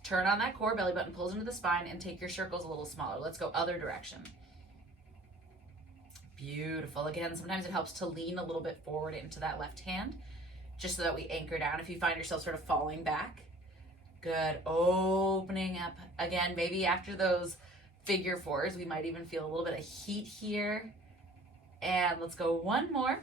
turn on that core, belly button pulls into the spine, and take your circles a little smaller. Let's go other direction. Beautiful. Again, sometimes it helps to lean a little bit forward into that left hand, just so that we anchor down if you find yourself sort of falling back. Good. Opening up. Again, maybe after those figure fours, we might even feel a little bit of heat here. And let's go one more.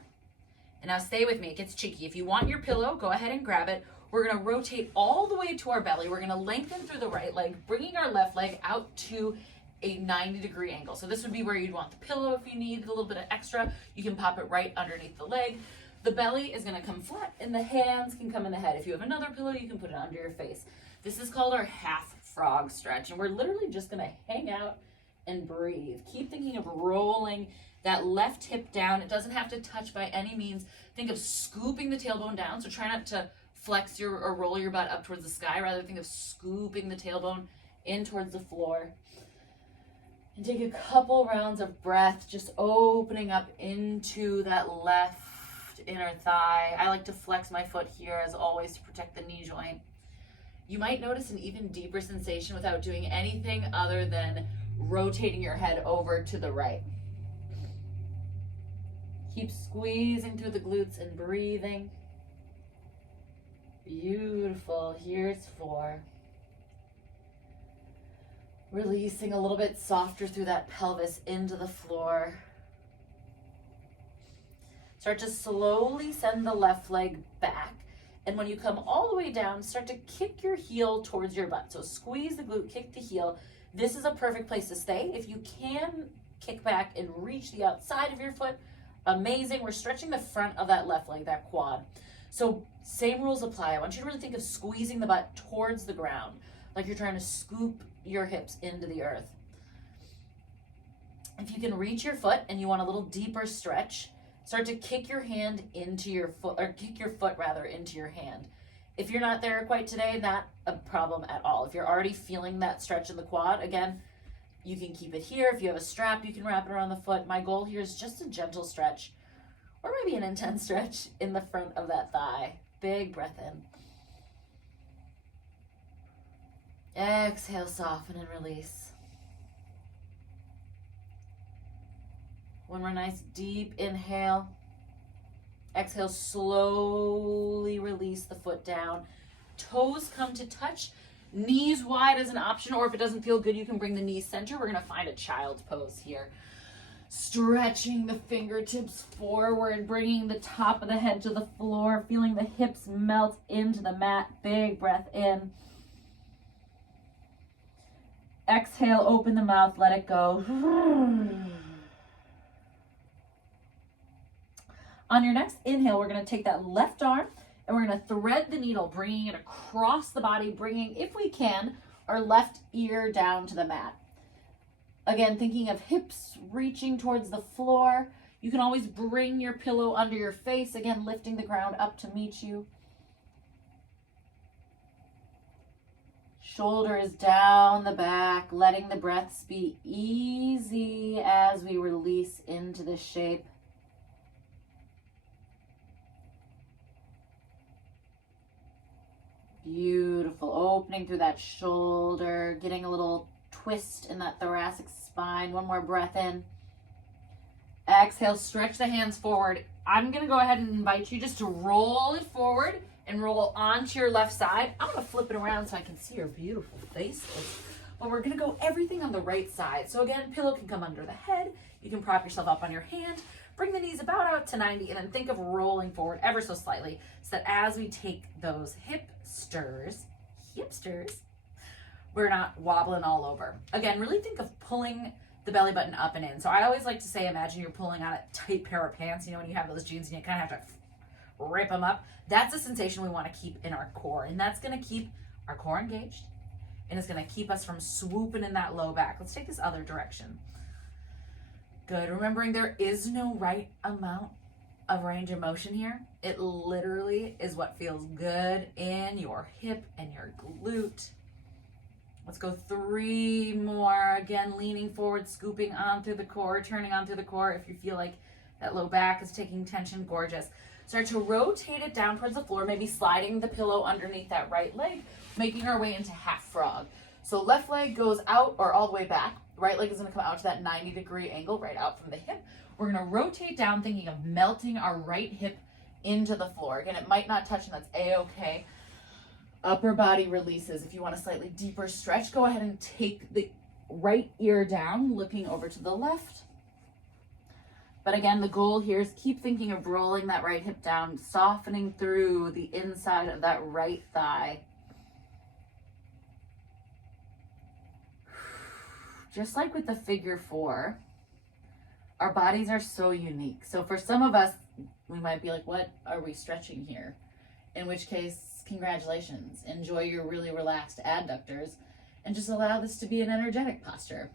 And now stay with me. It gets cheeky. If you want your pillow, go ahead and grab it. We're going to rotate all the way to our belly. We're going to lengthen through the right leg, bringing our left leg out to a 90-degree angle. So this would be where you'd want the pillow if you need a little bit of extra. You can pop it right underneath the leg. The belly is going to come flat and the hands can come in the head. If you have another pillow, you can put it under your face. This is called our half frog stretch, and we're literally just going to hang out and breathe. Keep thinking of rolling that left hip down. It doesn't have to touch by any means. Think of scooping the tailbone down. So try not to flex your or roll your butt up towards the sky. Rather think of scooping the tailbone in towards the floor. And take a couple rounds of breath, just opening up into that left inner thigh. I like to flex my foot here as always to protect the knee joint. You might notice an even deeper sensation without doing anything other than rotating your head over to the right. Keep squeezing through the glutes and breathing. Beautiful. Here's 4. Releasing a little bit softer through that pelvis into the floor. Start to slowly send the left leg back. And when you come all the way down, start to kick your heel towards your butt. So squeeze the glute, kick the heel. This is a perfect place to stay. If you can kick back and reach the outside of your foot, amazing. We're stretching the front of that left leg, that quad. So same rules apply. I want you to really think of squeezing the butt towards the ground, like you're trying to scoop your hips into the earth. If you can reach your foot and you want a little deeper stretch, start to kick your hand into your foot, or kick your foot rather into your hand. If you're not there quite today, not a problem at all. If you're already feeling that stretch in the quad, again, you can keep it here. If you have a strap, you can wrap it around the foot. My goal here is just a gentle stretch, or maybe an intense stretch in the front of that thigh. Big breath in. Exhale, soften and release. One more nice deep inhale. Exhale, slowly release the foot down. Toes come to touch. Knees wide as an option, or if it doesn't feel good, you can bring the knees center. We're gonna find a child's pose here. Stretching the fingertips forward, bringing the top of the head to the floor, feeling the hips melt into the mat. Big breath in. Exhale, open the mouth, let it go. On your next inhale, we're going to take that left arm and we're going to thread the needle, bringing it across the body, bringing, if we can, our left ear down to the mat. Again, thinking of hips reaching towards the floor. You can always bring your pillow under your face, again, lifting the ground up to meet you. Shoulders down the back, letting the breaths be easy as we release into this shape. Beautiful. Opening through that shoulder, getting a little twist in that thoracic spine. One more breath in. Exhale, stretch the hands forward. I'm going to go ahead and invite you just to roll it forward and roll onto your left side. I'm going to flip it around so I can see your beautiful faces. But we're going to go everything on the right side. So again, pillow can come under the head. You can prop yourself up on your hand. Bring the knees about out to 90 and then think of rolling forward ever so slightly so that as we take those hipsters, we're not wobbling all over. Again, really think of pulling the belly button up and in. So I always like to say, imagine you're pulling on a tight pair of pants, you know, when you have those jeans and you kind of have to rip them up. That's a sensation we want to keep in our core, and that's going to keep our core engaged, and it's going to keep us from swooping in that low back. Let's take this other direction. Good. Remembering there is no right amount of range of motion here. It literally is what feels good in your hip and your glute. Let's go 3 more. Again, leaning forward, scooping on through the core, turning on through the core. If you feel like that low back is taking tension, gorgeous. Start to rotate it down towards the floor, maybe sliding the pillow underneath that right leg, making our way into half frog. So left leg goes out or all the way back. Right leg is going to come out to that 90-degree angle right out from the hip. We're going to rotate down, thinking of melting our right hip into the floor. Again, it might not touch, and that's a-okay. Upper body releases. If you want a slightly deeper stretch, go ahead and take the right ear down, looking over to the left. But again, the goal here is keep thinking of rolling that right hip down, softening through the inside of that right thigh. Just like with the figure 4, our bodies are so unique. So for some of us, we might be like, what are we stretching here? In which case, congratulations. Enjoy your really relaxed adductors and just allow this to be an energetic posture.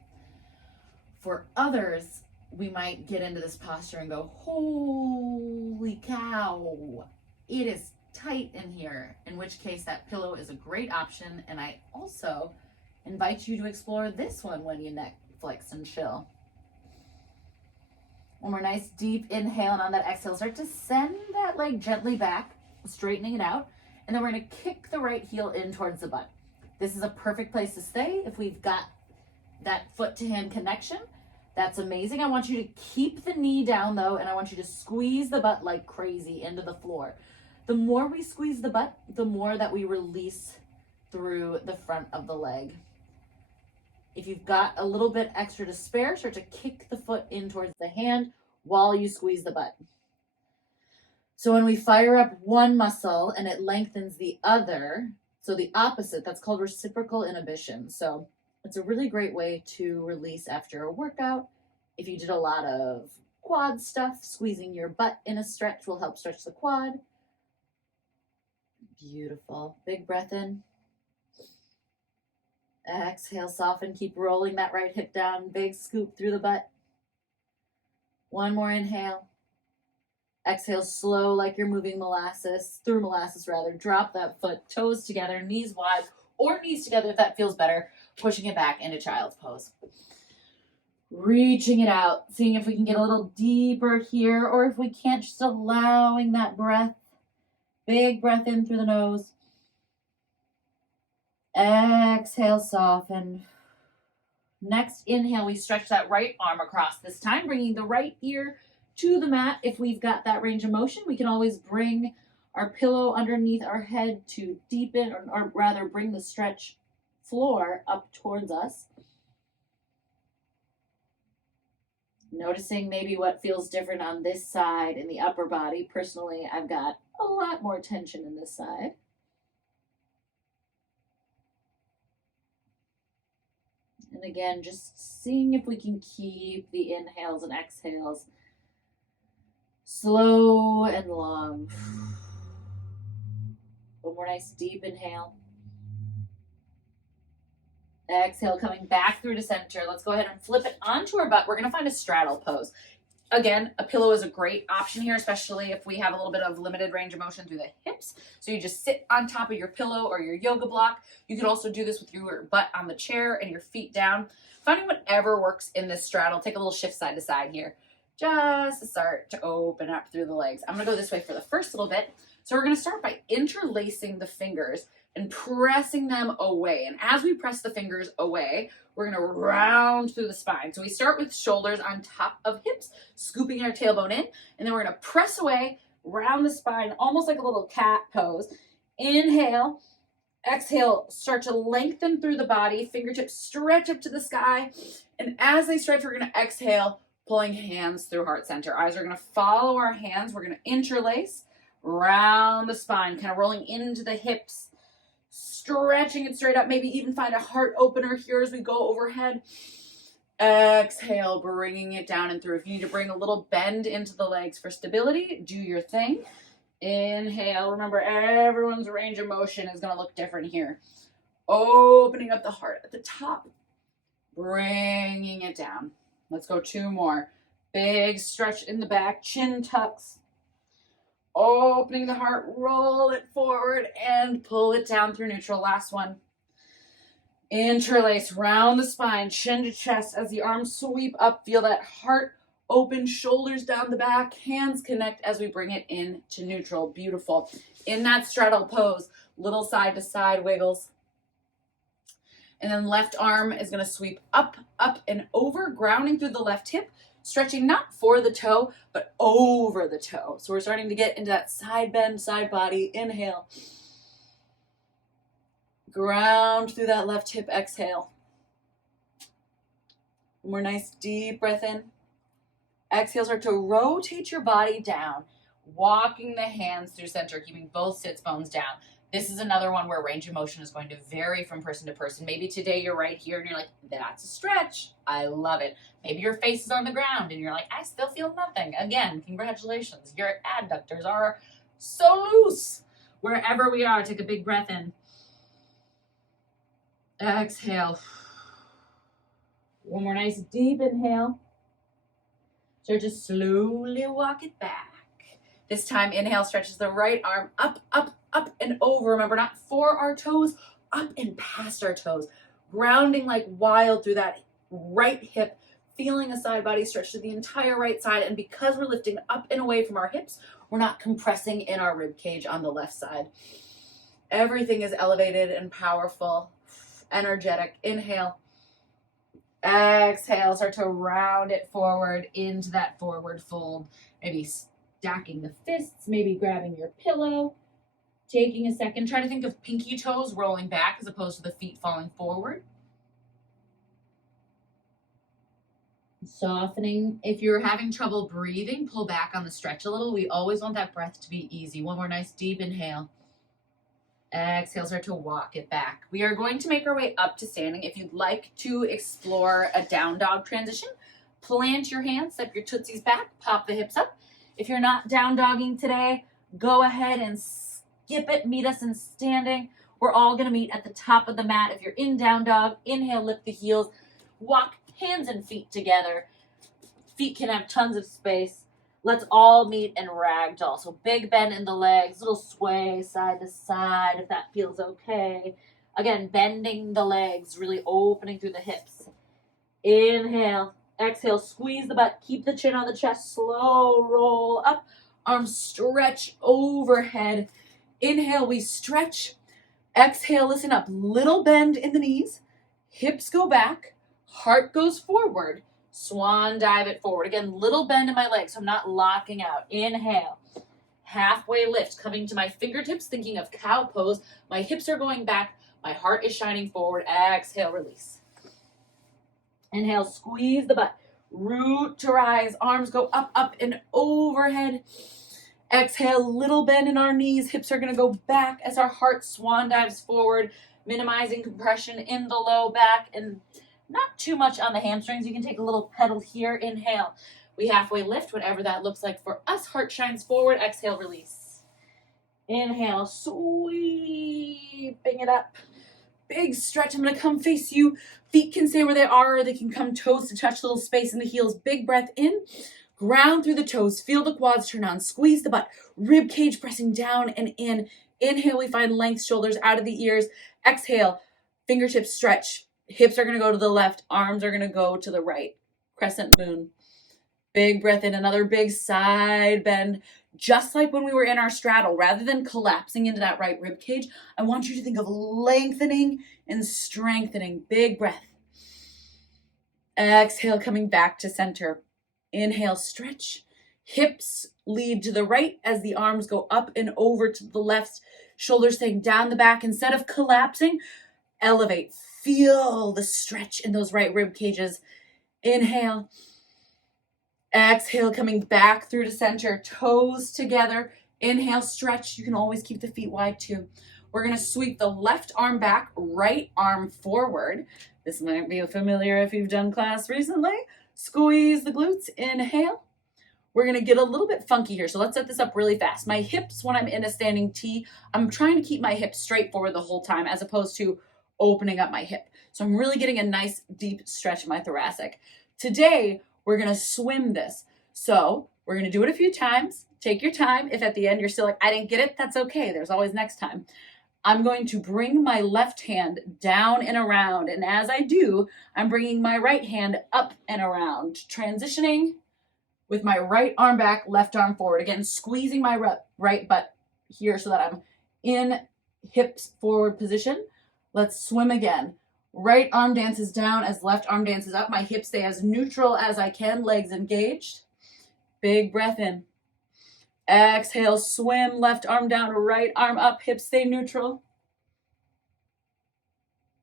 For others, we might get into this posture and go, holy cow, it is tight in here, in which case that pillow is a great option. And I also invite you to explore this one when you neck flex and chill. One more nice deep inhale, and on that exhale, start to send that leg gently back, straightening it out. And then we're going to kick the right heel in towards the butt. This is a perfect place to stay if we've got that foot to hand connection. That's amazing. I want you to keep the knee down though, and I want you to squeeze the butt like crazy into the floor. The more we squeeze the butt, the more that we release through the front of the leg. If you've got a little bit extra to spare, start to kick the foot in towards the hand while you squeeze the butt. So when we fire up one muscle and it lengthens the other, so the opposite, that's called reciprocal inhibition. So it's a really great way to release after a workout. If you did a lot of quad stuff, squeezing your butt in a stretch will help stretch the quad. Beautiful. Big breath in. Exhale, soften. Keep rolling that right hip down. Big scoop through the butt. One more inhale. Exhale, slow like you're moving molasses, through molasses rather. Drop that foot, toes together, knees wide, or knees together if that feels better. Pushing it back into child's pose. Reaching it out, seeing if we can get a little deeper here, or if we can't, just allowing that breath. Big breath in through the nose. Exhale, soften. Next inhale, we stretch that right arm across, this time bringing the right ear to the mat. If we've got that range of motion, we can always bring our pillow underneath our head to deepen, or rather bring the stretch floor up towards us. Noticing maybe what feels different on this side in the upper body. Personally, I've got a lot more tension in this side. And again, just seeing if we can keep the inhales and exhales slow and long. One more nice deep inhale. Exhale, coming back through to center. Let's go ahead and flip it onto our butt. We're going to find a straddle pose. Again, a pillow is a great option here, especially if we have a little bit of limited range of motion through the hips. So you just sit on top of your pillow or your yoga block. You can also do this with your butt on the chair and your feet down. Finding whatever works in this straddle. Take a little shift side to side here. Just to start to open up through the legs. I'm going to go this way for the first little bit. So we're going to start by interlacing the fingers and pressing them away. And as we press the fingers away, we're going to round through the spine. So we start with shoulders on top of hips, scooping our tailbone in, and then we're going to press away, round the spine, almost like a little cat pose. Inhale, exhale, start to lengthen through the body, fingertips stretch up to the sky. And as they stretch, we're going to exhale, pulling hands through heart center. Eyes are going to follow our hands. We're going to interlace, round the spine, kind of rolling into the hips, stretching it straight up, maybe even find a heart opener here as we go overhead. Exhale, bringing it down and through. If you need to bring a little bend into the legs for stability, do your thing. Inhale. Remember, everyone's range of motion is going to look different here. Opening up the heart at the top, bringing it down. Let's go 2 more. Big stretch in the back, chin tucks. Opening the heart, roll it forward and pull it down through neutral. Last one. Interlace, round the spine, chin to chest as the arms sweep up. Feel that heart open, shoulders down the back, hands connect as we bring it into neutral. Beautiful. In that straddle pose, little side to side wiggles. And then left arm is going to sweep up, up, and over, grounding through the left hip, stretching not for the toe, but over the toe. So we're starting to get into that side bend, side body. Inhale. Ground through that left hip. Exhale. One more nice deep breath in. Exhale, start to rotate your body down, walking the hands through center, keeping both sits bones down. This is another one where range of motion is going to vary from person to person. Maybe today you're right here and you're like, that's a stretch. I love it. Maybe your face is on the ground and you're like, I still feel nothing. Again, congratulations. Your adductors are so loose. Wherever we are, take a big breath in. Exhale. One more nice deep inhale. So just slowly walk it back. This time, inhale stretches the right arm up, up, up, and over. Remember, not for our toes, up and past our toes. Grounding like wild through that right hip, feeling a side body stretch to the entire right side. And because we're lifting up and away from our hips, we're not compressing in our rib cage on the left side. Everything is elevated and powerful, energetic. Inhale. Exhale, start to round it forward into that forward fold. Maybe stacking the fists, maybe grabbing your pillow. Taking a second, try to think of pinky toes rolling back as opposed to the feet falling forward. Softening. If you're having trouble breathing, pull back on the stretch a little. We always want that breath to be easy. One more nice deep inhale. Exhale, start to walk it back. We are going to make our way up to standing. If you'd like to explore a down dog transition, plant your hands, step your tootsies back, pop the hips up. If you're not down dogging today, go ahead and skip it. Meet us in standing. We're all going to meet at the top of the mat. If you're in down dog, inhale, lift the heels, walk hands and feet together. Feet can have tons of space. Let's all meet in ragdoll. So big bend in the legs, little sway side to side if that feels okay. Again, bending the legs, really opening through the hips. Inhale, exhale, squeeze the butt, keep the chin on the chest, slow roll up, arms stretch overhead. Inhale, we stretch. Exhale, listen up, little bend in the knees, hips go back, heart goes forward. Swan dive it forward. Again, little bend in my legs, so I'm not locking out. Inhale. Halfway lift, coming to my fingertips, thinking of cow pose. My hips are going back. My heart is shining forward. Exhale, release. Inhale, squeeze the butt. Root to rise. Arms go up, up, and overhead. Exhale, little bend in our knees. Hips are going to go back as our heart swan dives forward, minimizing compression in the low back and not too much on the hamstrings. You can take a little pedal here. Inhale. We halfway lift, whatever that looks like for us. Heart shines forward. Exhale, release. Inhale, sweeping it up. Big stretch. I'm going to come face you. Feet can stay where they are, or they can come toes to touch, little space in the heels. Big breath in. Ground through the toes. Feel the quads turn on. Squeeze the butt. Rib cage pressing down and in. Inhale, we find length, shoulders out of the ears. Exhale, fingertips stretch. Hips are going to go to the left. Arms are going to go to the right. Crescent moon. Big breath in. Another big side bend. Just like when we were in our straddle, rather than collapsing into that right rib cage, I want you to think of lengthening and strengthening. Big breath. Exhale, coming back to center. Inhale, stretch. Hips lead to the right as the arms go up and over to the left. Shoulders staying down the back. Instead of collapsing, elevate. Feel the stretch in those right rib cages. Inhale. Exhale, coming back through to center. Toes together. Inhale, stretch. You can always keep the feet wide too. We're going to sweep the left arm back, right arm forward. This might be familiar if you've done class recently. Squeeze the glutes, inhale. We're gonna get a little bit funky here, so let's set this up really fast. My hips, when I'm in a standing T, I'm trying to keep my hips straight forward the whole time as opposed to opening up my hip. So I'm really getting a nice deep stretch in my thoracic. Today, we're gonna swim this. So we're gonna do it a few times. Take your time. If at the end you're still like, I didn't get it, that's okay. There's always next time. I'm going to bring my left hand down and around. And as I do, I'm bringing my right hand up and around, transitioning with my right arm back, left arm forward. Again, squeezing my right butt here so that I'm in hips forward position. Let's swim again. Right arm dances down as left arm dances up. My hips stay as neutral as I can, legs engaged. Big breath in. Exhale, swim, left arm down, right arm up, hips stay neutral.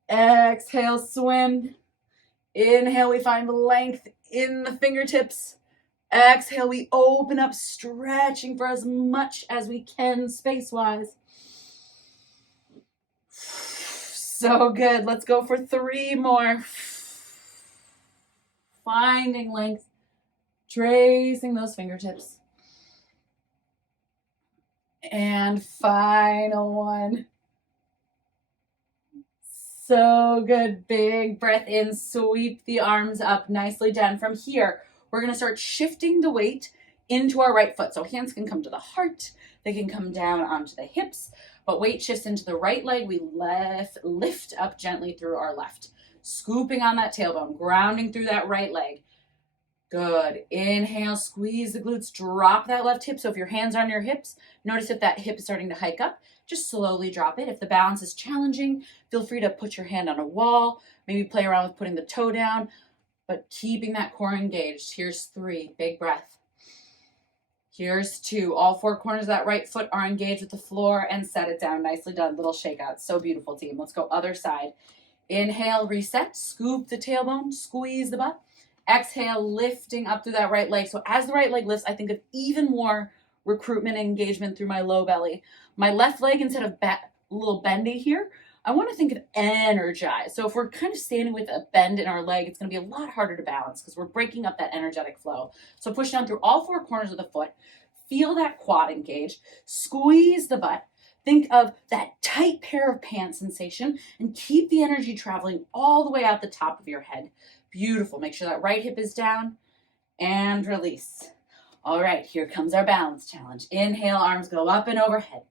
Exhale, swim. Inhale, we find length in the fingertips. Exhale, we open up, stretching for as much as we can space-wise. So good. Let's go for 3 more. Finding length, tracing those fingertips. And final one. So good. Big breath in, sweep the arms up, nicely done. From here, we're gonna start shifting the weight into our right foot. So hands can come to the heart, they can come down onto the hips, but weight shifts into the right leg. We lift up gently through our left, scooping on that tailbone, grounding through that right leg. Good. Inhale, squeeze the glutes, drop that left hip. So if your hands are on your hips, notice if that hip is starting to hike up, just slowly drop it. If the balance is challenging, feel free to put your hand on a wall, maybe play around with putting the toe down, but keeping that core engaged. Here's 3, big breath. Here's 2, all 4 corners of that right foot are engaged with the floor, and set it down. Nicely done, little shakeout. So beautiful, team. Let's go other side. Inhale, reset, scoop the tailbone, squeeze the butt. Exhale, lifting up through that right leg. So as the right leg lifts, I think of even more recruitment and engagement through my low belly. My left leg, instead of a little bendy here, I want to think of energize. So if we're kind of standing with a bend in our leg, it's going to be a lot harder to balance because we're breaking up that energetic flow. So push down through all 4 corners of the foot. Feel that quad engage. Squeeze the butt. Think of that tight pair of pants sensation and keep the energy traveling all the way out the top of your head. Beautiful. Make sure that right hip is down and release. All right, here comes our balance challenge. Inhale, arms go up and overhead.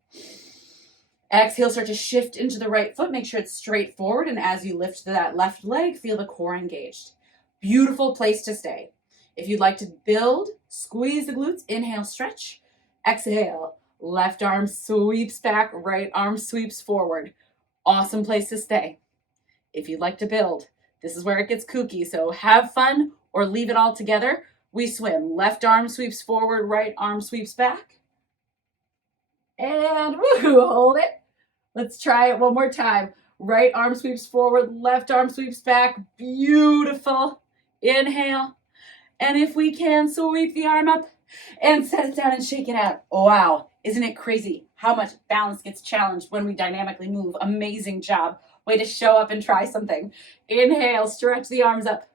Exhale, start to shift into the right foot. Make sure it's straight forward. And as you lift that left leg, feel the core engaged. Beautiful place to stay. If you'd like to build, squeeze the glutes. Inhale, stretch. Exhale, left arm sweeps back, right arm sweeps forward. Awesome place to stay. If you'd like to build, this is where it gets kooky. So have fun or leave it all together. We swim. Left arm sweeps forward, right arm sweeps back. And woohoo, hold it. Let's try it one more time. Right arm sweeps forward, left arm sweeps back. Beautiful. Inhale. And if we can, sweep the arm up and set it down and shake it out. Wow. Isn't it crazy how much balance gets challenged when we dynamically move? Amazing job. Way to show up and try something. Inhale, stretch the arms up.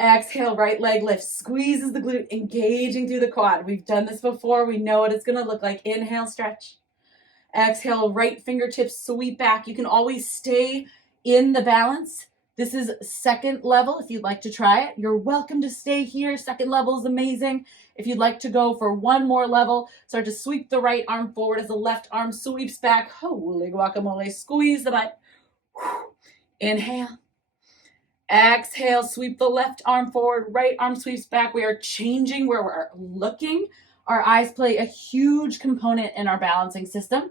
Exhale, right leg lifts, squeezes the glute, engaging through the quad. We've done this before. We know what it's going to look like. Inhale, stretch. Exhale, right fingertips sweep back. You can always stay in the balance. This is second level. If you'd like to try it, you're welcome to stay here. Second level is amazing. If you'd like to go for one more level, start to sweep the right arm forward as the left arm sweeps back. Holy guacamole. Squeeze the butt. Inhale. Exhale, sweep the left arm forward, right arm sweeps back. We are changing where we're looking. Our eyes play a huge component in our balancing system.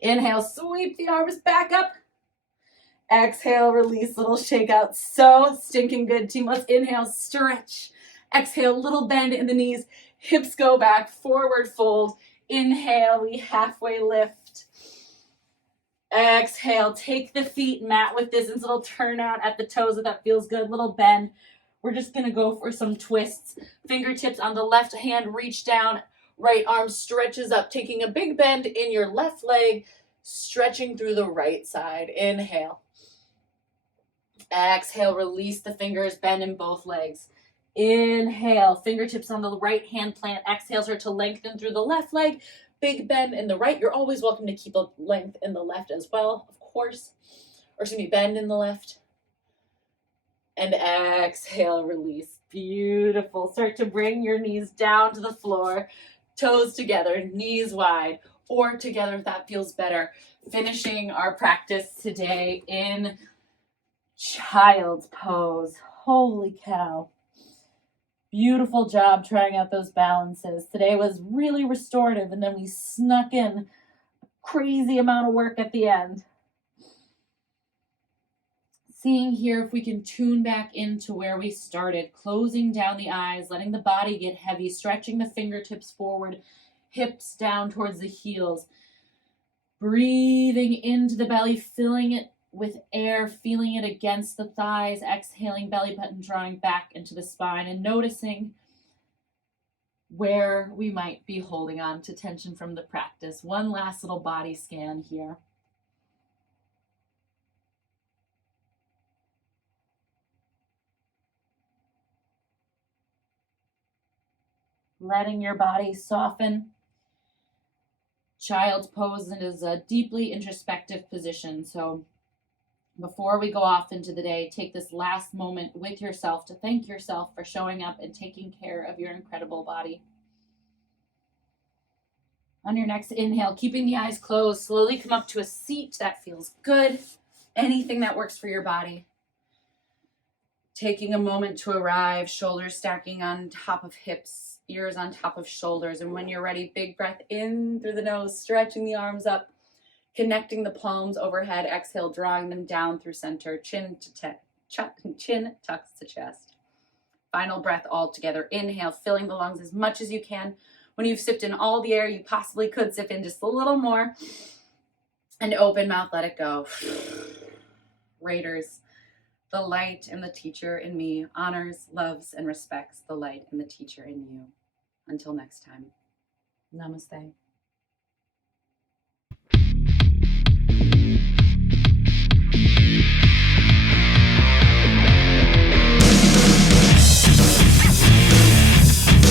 Inhale, sweep the arms back up. Exhale, release, little shakeout. So stinking good, team. Let's inhale, stretch. Exhale, little bend in the knees. Hips go back, forward fold. Inhale, we halfway lift. Exhale, take the feet, mat with distance, little turnout at the toes if that feels good, little bend. We're just gonna go for some twists. Fingertips on the left hand, reach down, right arm stretches up, taking a big bend in your left leg, stretching through the right side. Inhale. Exhale, release the fingers, bend in both legs. Inhale, fingertips on the right hand plant. Exhale, start to lengthen through the left leg. Big bend in the right. You're always welcome to keep a length in the left as well, of course. Or excuse me, bend in the left. And exhale, release. Beautiful. Start to bring your knees down to the floor. Toes together, knees wide, or together if that feels better. Finishing our practice today in child's pose. Holy cow. Beautiful job trying out those balances. Today was really restorative, and then we snuck in a crazy amount of work at the end. Seeing here if we can tune back into where we started, closing down the eyes, letting the body get heavy, stretching the fingertips forward, hips down towards the heels. Breathing into the belly, filling it with air, feeling it against the thighs, exhaling, belly button drawing back into the spine, and noticing where we might be holding on to tension from the practice. One last little body scan here. Letting your body soften. Child's pose is a deeply introspective position. So before we go off into the day, take this last moment with yourself to thank yourself for showing up and taking care of your incredible body. On your next inhale, keeping the eyes closed, slowly come up to a seat that feels good. Anything that works for your body. Taking a moment to arrive, shoulders stacking on top of hips, ears on top of shoulders. And when you're ready, big breath in through the nose, stretching the arms up, connecting the palms overhead. Exhale, drawing them down through center, chin tucks to chest. Final breath all together. Inhale, filling the lungs as much as you can. When you've sipped in all the air you possibly could, sip in just a little more. And open mouth, let it go. Raiders. The light and the teacher in me honors, loves, and respects the light and the teacher in you. Until next time, namaste.